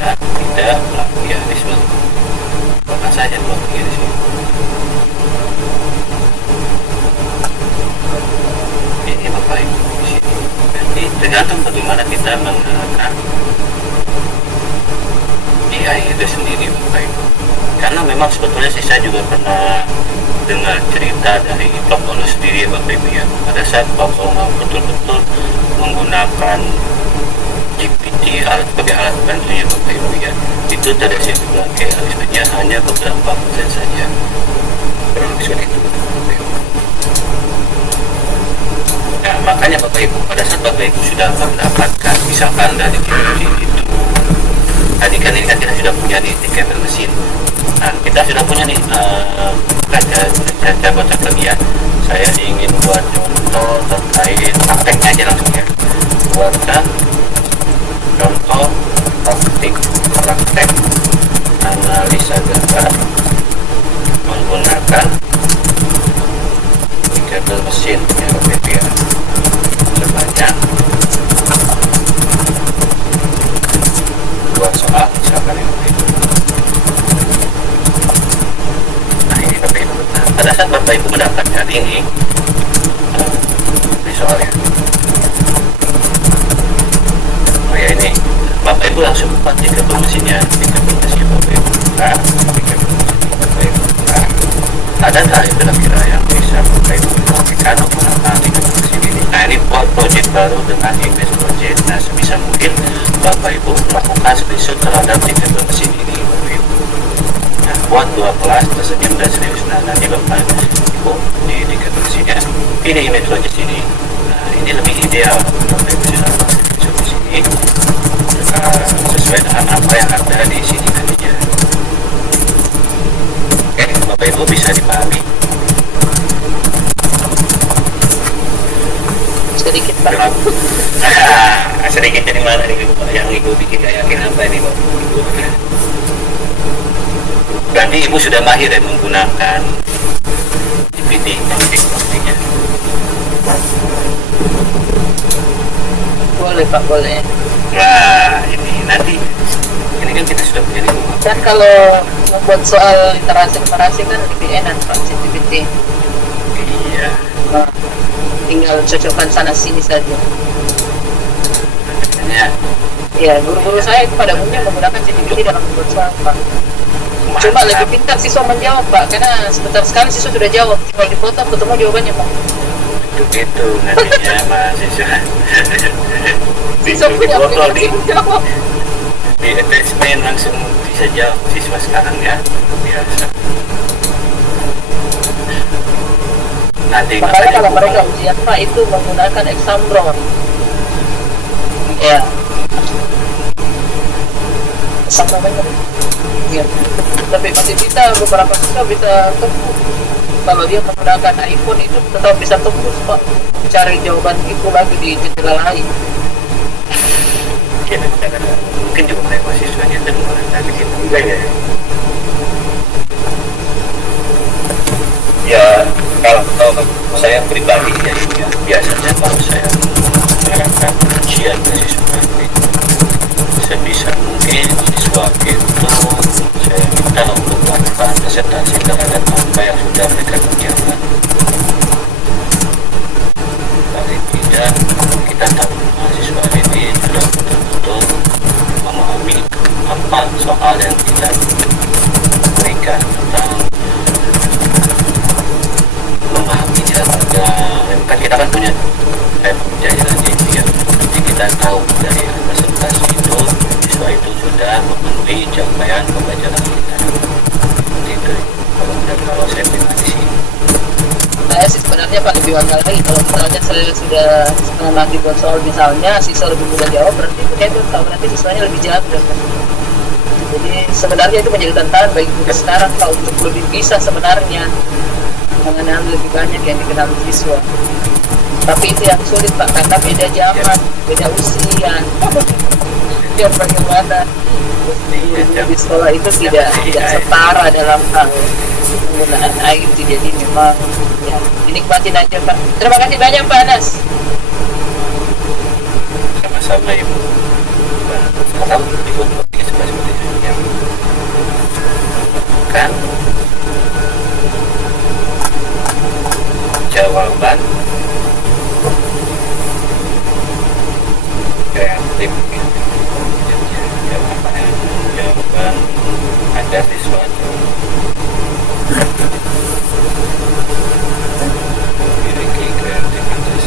dan tidak plagiarisme. Bukan saja plagiarisme. Ini Bapak Ibu di sini. Jadi tergantung bagaimana kita menggunakan AI itu sendiri Bapak Ibu. Karena memang sebetulnya saya juga pernah dengar cerita dari Pak Ono sendiri ya Bapak Ibu ya. Pada saat Pak Ono betul-betul menggunakan GPT sebagai alat bantunya Bapak Ibu ya, itu terdeteksi plagiarismenya hanya beberapa persen saja. Kurang lebih seperti itu Bapak Ibu. Nah, makanya Bapak Ibu pada saat Bapak Ibu sudah mendapatkan misalkan dari GPT itu, tadi kan ini kan kita sudah punya di kabel mesin. Nah, kita sudah punya nih saya buat contoh ya. Saya ingin buat contoh terkait prakteknya aja langsung ya. Buatkan contoh praktek analisa gambar menggunakan kabel mesin ya ya sebanyak 2 soal misalkan ya. Pada saat Bapak Ibu mendapatkan ini soalnya, ya ini Bapak Ibu langsung buka di kabel mesinnya, di kabel mesin Bapak Ibu buka, di kabel mesin Bapak Ibu buka. Ada nggak kira-kira yang bisa Bapak Ibu informasikan menggunakan di kabel mesin ini? Nah, ini buat project baru dengan English project. Nah, sebisa mungkin Bapak Ibu melakukan screenshot terhadap di kabel mesin ini Bapak Ibu. Buat 2 kelas tersenyum dan serius. Nah, nanti Bapak Ibu di kabel mesinnya pilih image project ini. Nah, ini lebih ideal Bapak Ibu sudah masuk di sini sesuai sesuai dengan apa yang ada di sini nantinya. Oke, Bapak Ibu bisa dipahami. Sedikit Pak. Sedikit dari mana nih Pak? Yang Ibu bikin gak yakin apa ini Bapak Ibu? Berarti Ibu sudah mahir ya menggunakan GPT pastinya. Boleh Pak, boleh. Nah, ini kan kita sudah punya di rumah. Kan kalau membuat soal literasi kan lebih enak Pak, ChatGPT. Iya. Nah, tinggal cocokkan sana sini saja. Makanya Ya, guru-guru saya itu pada umumnya menggunakan ChatGPT dalam membuat soal Pak. Cuma lebih pintar siswa menjawab Pak, karena sebentar sekali siswa sudah jawab, tinggal dipotong ketemu jawabannya Pak. itu nantinya mahasiswa. Siswa punya aplikasi menjawab. Di attachment langsung bisa jawab siswa sekarang ya, biasa. Nanti Makanya kalau mereka ujian Pak itu menggunakan Exambron. Ya. Exambron itu. Ya. Tapi masih bisa beberapa siswa bisa tembus. Kalau dia menggunakan iPhone itu tetap bisa tembus Pak. Cari jawaban itu lagi di jendela lain. Mungkin juga mereka siswanya dan begitu juga ya. Ya kalau saya pribadi ya biasanya kalau saya menerapkan ujian ke siswa sebisa mungkin siswa itu saya minta untuk melakukan presentasi terhadap apa yang sudah mereka kerjakan. Paling tidak kita tahu mahasiswa ini sudah betul-betul memahami apa soal yang kita berikan tentang memahaminya. Kan kita kan punya nanti ya. Jadi kita tahu dari presentasi itu siswa itu sudah memenuhi capaian pembelajaran kita. Itu kalau saya pribadi sih. Saya sih sebenarnya Pak lebih bangga lagi kalau misalnya saya sudah setengah mati buat soal misalnya siswa lebih mudah jawab, berarti saya tuh tahu nanti siswanya lebih jago. Jadi sebenarnya itu menjadi tantangan bagi kita sekarang Pak untuk lebih bisa sebenarnya mengenal lebih banyak yang dikenal siswa. Tapi itu yang sulit Pak, karena beda zaman, beda usia. Yang bagaimana di sekolah itu tidak setara dalam hal penggunaan IT, jadi memang ya, dinikmatin aja Pak. Terima kasih banyak Pak Anas. Sama-sama Ibu. Sekarang Ibu topiknya seperti itu ya. Kan jawaban kreatif jawaban ada sesuatu memiliki kreativitas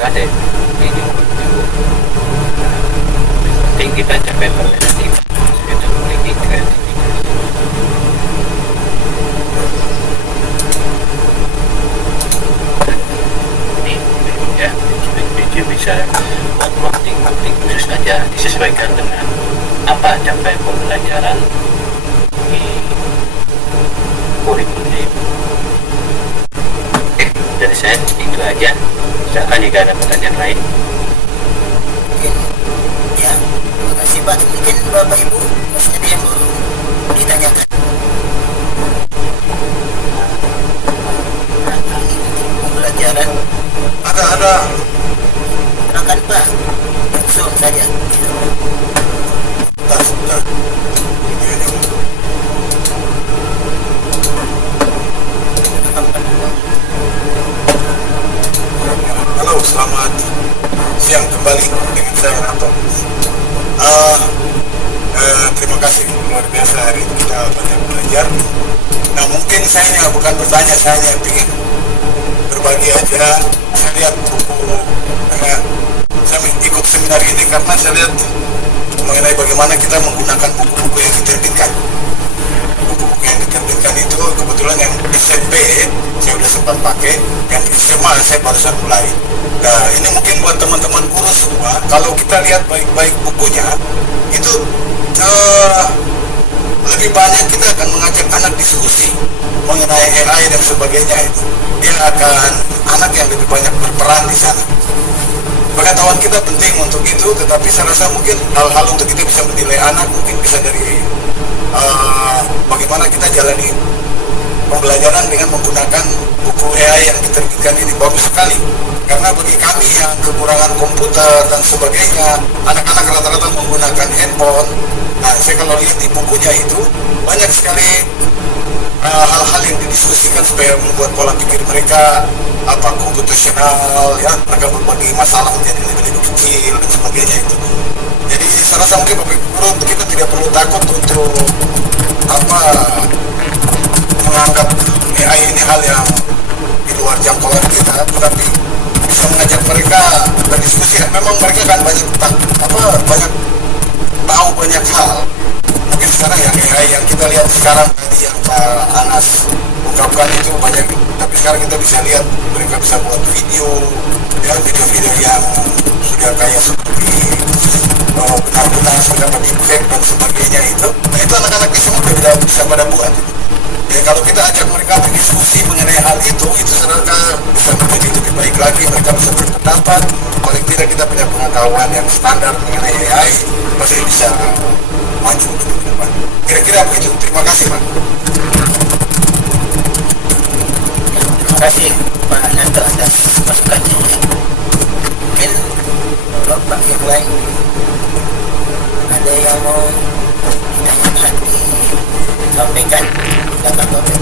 ada ini penting kita capai kreatif itu memiliki kreativitas. Ini ya bisa penting khusus saja disesuaikan dengan apa capai pembelajaran di kurikulum ini. Oke, dari saya itu aja. Silakan jika ada pertanyaan lain. Mungkin ya, terima kasih Pak. Mungkin Bapak Ibu masih ada yang mau ditanyakan pembelajaran. Ada. Silakan Pak, langsung saja. Sebentar. Halo, selamat siang kembali dengan saya Nato. Terima kasih luar biasa, hari ini kita banyak belajar. Nah, mungkin saya bukan bertanya, saya ingin berbagi aja. Saya lihat buku, saya ikut seminar ini karena saya lihat mengenai bagaimana kita menggunakan buku-buku yang diterbitkan. Buku-buku yang diterbitkan itu kebetulan yang SMP saya sudah sempat pakai. yang di SMA saya barusan mulai. Nah, ini mungkin buat teman-teman guru semua, kalau kita lihat baik-baik bukunya, itu lebih banyak kita akan mengajak anak diskusi mengenai AI dan sebagainya itu. Dia akan anak yang lebih banyak berperan di sana. Pengetahuan kita penting untuk itu, tetapi saya rasa mungkin hal-hal untuk kita bisa menilai anak mungkin bisa dari bagaimana kita jalani pembelajaran dengan menggunakan buku AI yang diterbitkan ini. Bagus sekali, karena bagi kami yang kekurangan komputer dan sebagainya, anak-anak rata-rata menggunakan handphone. Nah, saya kalau lihat di bukunya itu banyak sekali hal-hal yang didiskusikan supaya membuat pola pikir mereka komputasional, ya, mereka berbagi masalah menjadi lebih kecil dan sebagainya itu. Jadi saya rasa mungkin Bapak Ibu guru kita tidak perlu takut untuk menganggap AI ini hal yang di luar jangkauan kita, tetapi bisa mengajak mereka berdiskusi. Memang mereka kan banyak tahu banyak hal. Mungkin sekarang yang AI yang kita lihat sekarang tadi yang Pak Anas ungkapkan itu banyak, tapi sekarang kita bisa lihat mereka bisa buat video, ya, video-video yang sudah kayak seperti benar-benar sudah dapat efek dan sebagainya itu. Nah, itu anak-anak semua sudah bisa pada buat itu. Ya, kalau kita ajak mereka berdiskusi mengenai hal itu sebenarnya bisa menjadi lebih baik lagi. Mereka bisa berpendapat, paling tidak kita punya pengetahuan yang standar mengenai AI, pasti bisa maju ke depan. Kira-kira begitu. Terima kasih, Pak. Terima kasih Pak Ananto atas masukannya. Mungkin Bapak yang lain ada yang mau ditanyakan, disampaikan, silakan Bapak.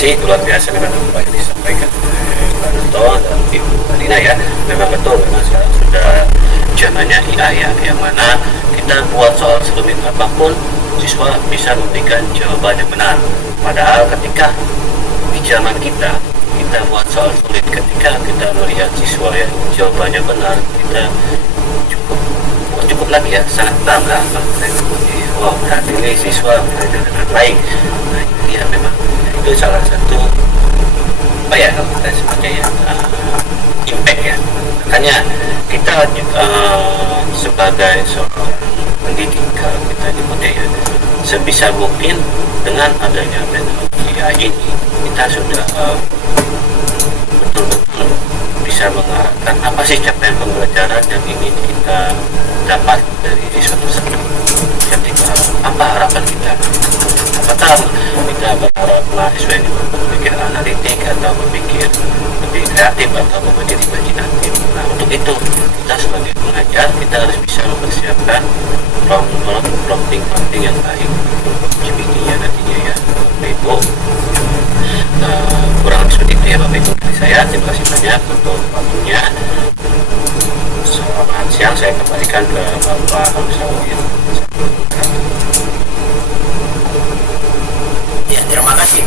Luar biasa memang apa yang disampaikan Pak Ananto dan Ibu Alina, ya. Memang betul, memang sekarang sudah zamannya AI, ya, yang mana kita buat soal serumit apapun siswa bisa memberikan jawaban yang benar. Padahal ketika di zaman kita buat soal sulit, ketika kita melihat siswa yang jawabannya benar, kita cukup lagi, ya, sangat bangga. Wow, berarti ini siswa belajar dengan baik. Nah, ya memang itu salah satu kalau kita sebutnya impact, ya. Makanya kita sebagai seorang pendidik, kalau kita nyebutnya, ya, sebisa mungkin dengan adanya teknologi AI ini kita sudah betul-betul bisa mengarahkan apa sih capaian pembelajaran yang ingin kita dapat dari siswa tersebut. Ketika apa harapan kita, apakah kita berharap mahasiswa ini berpikir analitik atau berpikir lebih kreatif atau berpikir imajinatif. Nah, untuk itu kita sebagai pengajar kita harus bisa mempersiapkan prompting yang baik GPT-nya nantinya, ya, Bapak Ibu. Kurang lebih seperti itu, ya, Bapak Ibu dari saya. Terima kasih banyak untuk waktunya. Selamat siang, saya kembalikan ke Bapak Hamsaudin. Ya, terima kasih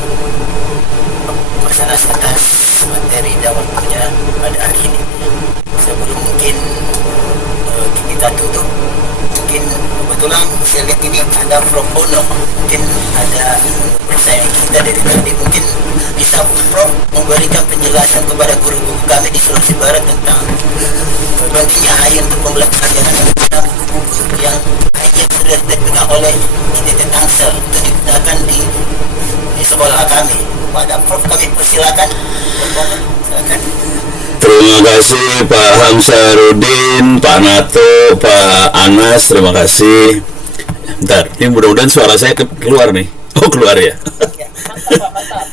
Mas Anas atas materi dan waktunya pada hari ini. Sebelum mungkin kita tutup, mungkin kebetulan saya lihat ini ada Prof. Ono, mungkin ada persaingan kita dari tadi, mungkin bisa Prof memberikan penjelasan kepada guru-guru kami di Sulawesi Barat tentang pentingnya AI untuk pembelajaran yang sudah dipegang oleh ITT Tangsel untuk digunakan di sekolah kami. Pada Prof kami persilakan. Silakan. Terima kasih Pak Hamsaudin, Pak Nato, Pak Anas, terima kasih. Bentar, ini mudah-mudahan suara saya keluar nih. Oh, keluar, ya. Mantap.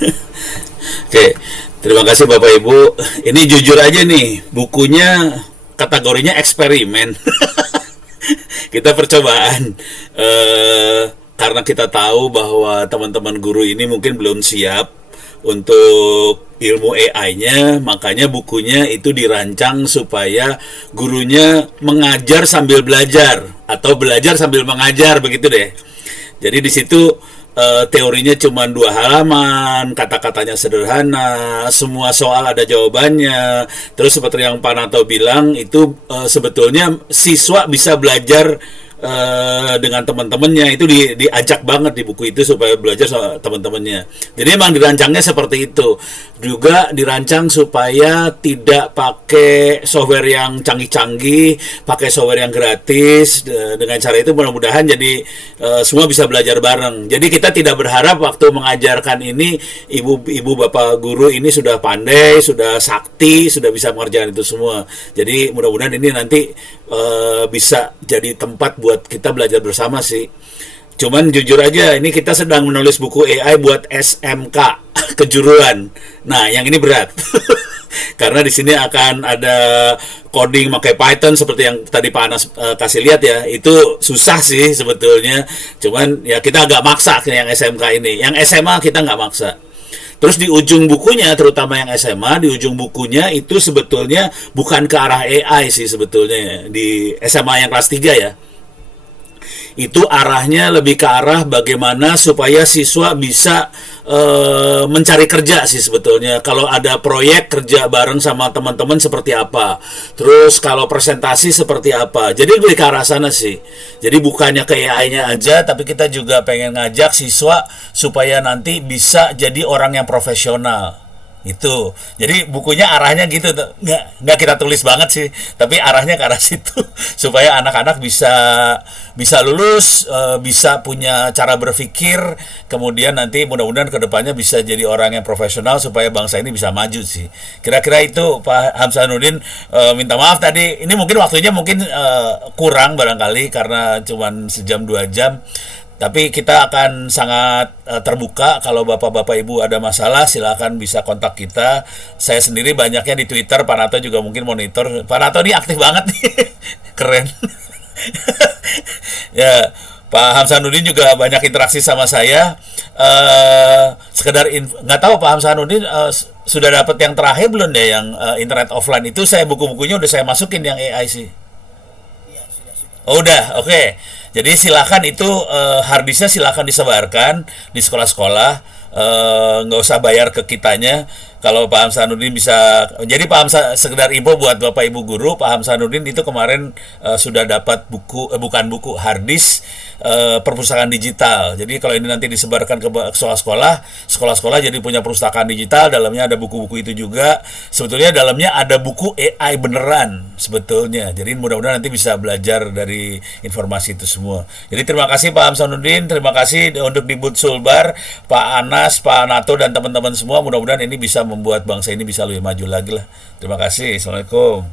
Oke, terima kasih Bapak Ibu. Ini jujur aja nih, bukunya kategorinya eksperimen. Kita percobaan. Karena kita tahu bahwa teman-teman guru ini mungkin belum siap untuk ilmu AI-nya, makanya bukunya itu dirancang supaya gurunya mengajar sambil belajar atau belajar sambil mengajar, begitu deh. Jadi di situ teorinya cuma 2 halaman, kata-katanya sederhana, semua soal ada jawabannya. Terus seperti yang Pak Nato bilang itu sebetulnya siswa bisa belajar dengan teman-temannya, itu diajak banget di buku itu supaya belajar sama teman-temannya. Jadi emang dirancangnya seperti itu. Juga dirancang supaya tidak pakai software yang canggih-canggih, pakai software yang gratis. Dengan cara itu mudah-mudahan jadi semua bisa belajar bareng. Jadi kita tidak berharap waktu mengajarkan ini ibu bapak guru ini sudah pandai, sudah sakti, sudah bisa mengerjakan itu semua. Jadi mudah-mudahan ini nanti bisa jadi tempat buat kita belajar bersama sih. Cuman jujur aja, ini kita sedang menulis buku AI buat SMK kejuruan. Nah, yang ini berat. Karena di sini akan ada coding pakai Python seperti yang tadi Pak Anas kasih lihat ya. Itu susah sih sebetulnya. Cuman ya kita agak maksa ke yang SMK ini. Yang SMA kita nggak maksa. Terus di ujung bukunya, terutama yang SMA, di ujung bukunya itu sebetulnya bukan ke arah AI sih sebetulnya. Di SMA yang kelas 3 ya. Itu arahnya lebih ke arah bagaimana supaya siswa bisa mencari kerja sih sebetulnya. Kalau ada proyek kerja bareng sama teman-teman seperti apa, terus kalau presentasi seperti apa. Jadi lebih ke arah sana sih. Jadi bukannya ke AI-nya aja, tapi kita juga pengen ngajak siswa supaya nanti bisa jadi orang yang profesional. Itu jadi bukunya arahnya gitu, nggak kita tulis banget sih, tapi arahnya ke arah situ supaya anak-anak bisa lulus, bisa punya cara berpikir, kemudian nanti mudah-mudahan kedepannya bisa jadi orang yang profesional supaya bangsa ini bisa maju sih. Kira-kira itu Pak Hamsanuddin. Minta maaf tadi ini mungkin waktunya mungkin kurang barangkali karena cuman sejam 2 jam. Tapi kita akan sangat terbuka. Kalau bapak-bapak ibu ada masalah silakan bisa kontak kita. Saya sendiri banyaknya di Twitter, Pak Nato juga mungkin monitor. Pak Nato ini aktif banget nih. Keren. Ya, Pak Hamsanuddin juga banyak interaksi sama saya. Sekedar nggak tahu Pak Hamsanuddin sudah dapat yang terakhir belum deh, yang internet offline itu. Saya buku-bukunya udah saya masukin yang AI sih. Ya, sudah. Oh, udah, oke. Jadi silakan itu harddisknya silakan disebarkan di sekolah-sekolah, nggak usah bayar ke kitanya. Kalau Pak Hamsanuddin bisa, jadi Pak sekedar info buat Bapak Ibu guru, Pak Hamsanuddin itu kemarin sudah dapat buku, bukan buku, harddisk perpustakaan digital. Jadi kalau ini nanti disebarkan ke sekolah-sekolah jadi punya perpustakaan digital, dalamnya ada buku-buku itu juga. Sebetulnya dalamnya ada buku AI beneran sebetulnya. Jadi mudah-mudahan nanti bisa belajar dari informasi itu semua. Jadi terima kasih Pak Hamsanuddin, terima kasih untuk di Booth Sulbar, Pak Anas, Pak Nato dan teman-teman semua. Mudah-mudahan ini bisa membuat bangsa ini bisa lebih maju lagi lah. Terima kasih. Assalamualaikum.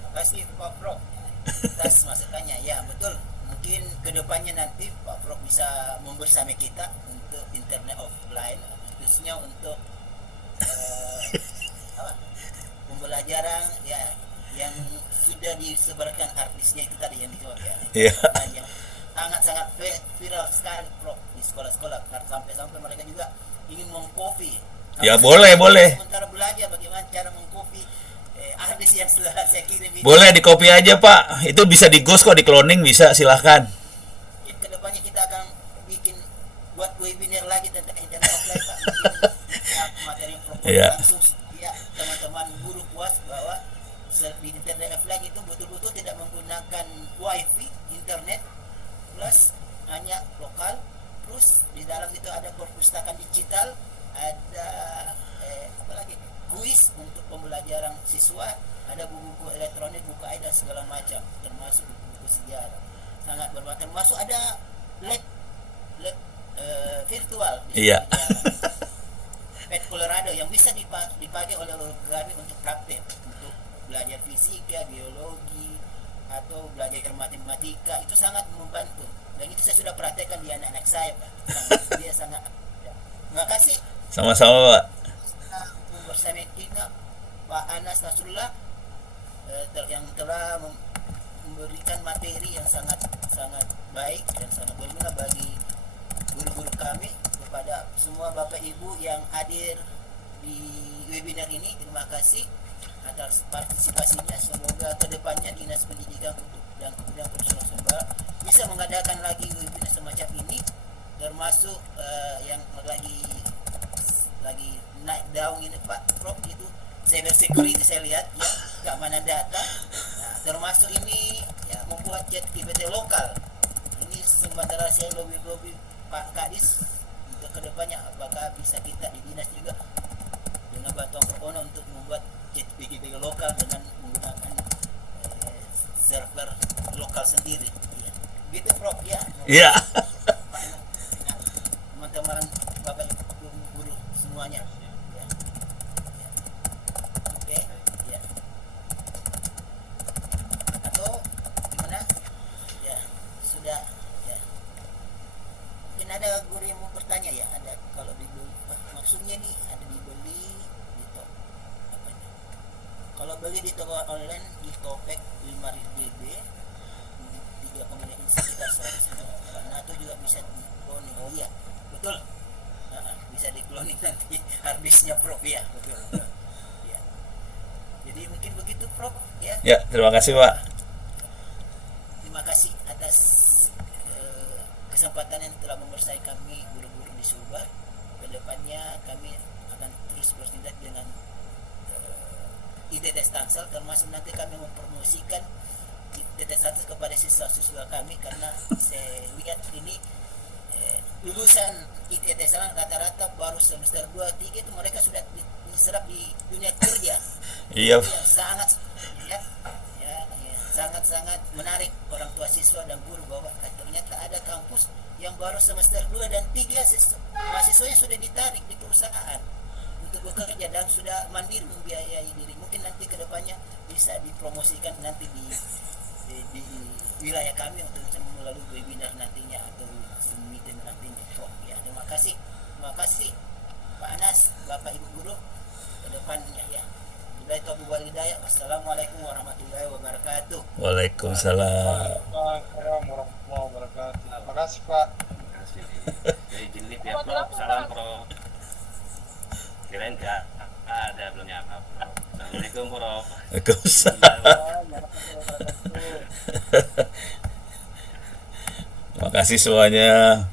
Terima kasih Pak Prof atas masukannya. Ya betul. Mungkin kedepannya nanti Pak Prof bisa membersama kita untuk internet offline, khususnya untuk pembelajaran ya yang sudah disebarkan harddisknya itu tadi yang dijawab ya. Iya. Yang sangat-sangat viral sekali Prof di sekolah-sekolah, sampai mereka juga ingin mengcopy. Ya boleh. Sementara belajar bagaimana cara mengcopy harddisk yang sudah saya kirim ini. Boleh di copy aja Pak. Itu bisa di ghost kok, di cloning bisa, silahkan. Ya, kedepannya kita akan buat webinar lagi tentang internet offline Pak. Mungkin ya, materi Iya. langsung ya teman-teman guru puas bahwa di internet offline itu betul-betul tidak menggunakan wifi internet plus hanya lokal, terus di dalam itu ada perpustakaan digital, ada apa lagi, kuis untuk pembelajaran siswa, ada buku-buku elektronik, buku AI dan segala macam, termasuk buku-buku sejarah. Sangat bermanfaat, termasuk ada lab virtual di Iya. Pet Colorado yang bisa dipakai oleh kami untuk praktek, untuk belajar fisika, biologi, atau belajar matematika. Itu sangat membantu dan itu saya sudah praktekkan di anak-anak saya Pak. Dia sangat terima kasih. Sama-sama Pak. Bersama kita Pak Anas Nasrullah yang telah memberikan materi yang sangat baik dan sangat berguna bagi guru-guru kami kepada semua Bapak Ibu yang hadir di webinar ini. Terima kasih atas partisipasinya. Semoga kedepannya Dinas Pendidikan dan Kebudayaan Provinsi Sumbar bisa mengadakan lagi webinar semacam ini, termasuk yang lagi naik daun ini Pak Prof, itu cyber security saya lihat ya, keamanan data. Nah, termasuk ini ya membuat chat GPT lokal. Ini sementara saya lobby Pak Kadis untuk kedepannya apakah bisa kita di dinas juga dengan bantuan Propono untuk membuat chat GPT lokal dengan menggunakan server lokal sendiri. Ya. Gitu Prof ya. Iya. Teman-teman Bapak Ibu guru semuanya. Ya. Ya. Oke, ya. Atau gimana? Ya, sudah ya. Mungkin ada guru yang mau bertanya ya, ada kalau dibeli maksudnya nih ada dibeli di toko apa ini? Kalau beli di toko online di Topek 5.000 DB 3,5 inch sekitar 100 nah itu juga bisa di cloning. Oh iya betul, bisa di cloning nanti harddisknya Prof ya, betul. Ya. Jadi mungkin begitu Prof ya. Ya, terima kasih Pak. Terima kasih atas kesempatan yang telah membersai kami guru-guru di Sumbar. Kedepannya kami akan terus bertindak dengan ITTS Tangsel, termasuk nanti kami mempromosikan ITTS Tangsel kepada siswa-siswa kami, karena saya lihat ini lulusan ITTS rata-rata baru semester 2-3 itu mereka sudah diserap di dunia kerja. Iya. Yang sangat sangat menarik orang tua siswa dan guru bahwa ternyata ada kampus yang baru semester 2 dan 3 mahasiswanya sudah ditarik di perusahaan untuk bekerja dan sudah mandiri membiayai diri. Mungkin nanti kedepannya bisa dipromosikan nanti di wilayah kami untuk melalui webinar nantinya atau meeting nantinya. Ya, terima kasih Pak Anas, Bapak Ibu guru kedepannya ya. Wassalamualaikum warahmatullahi wabarakatuh. Waalaikumsalam. Warahmatullahi wabarakatuh. Terima kasih Pak. Terima kasih. Dari Jinlip ya Prof. Salam Prof. Kirain enggak ada belum nyapa Prof. Assalamualaikum Prof. Waalaikumsalam. Terima kasih semuanya.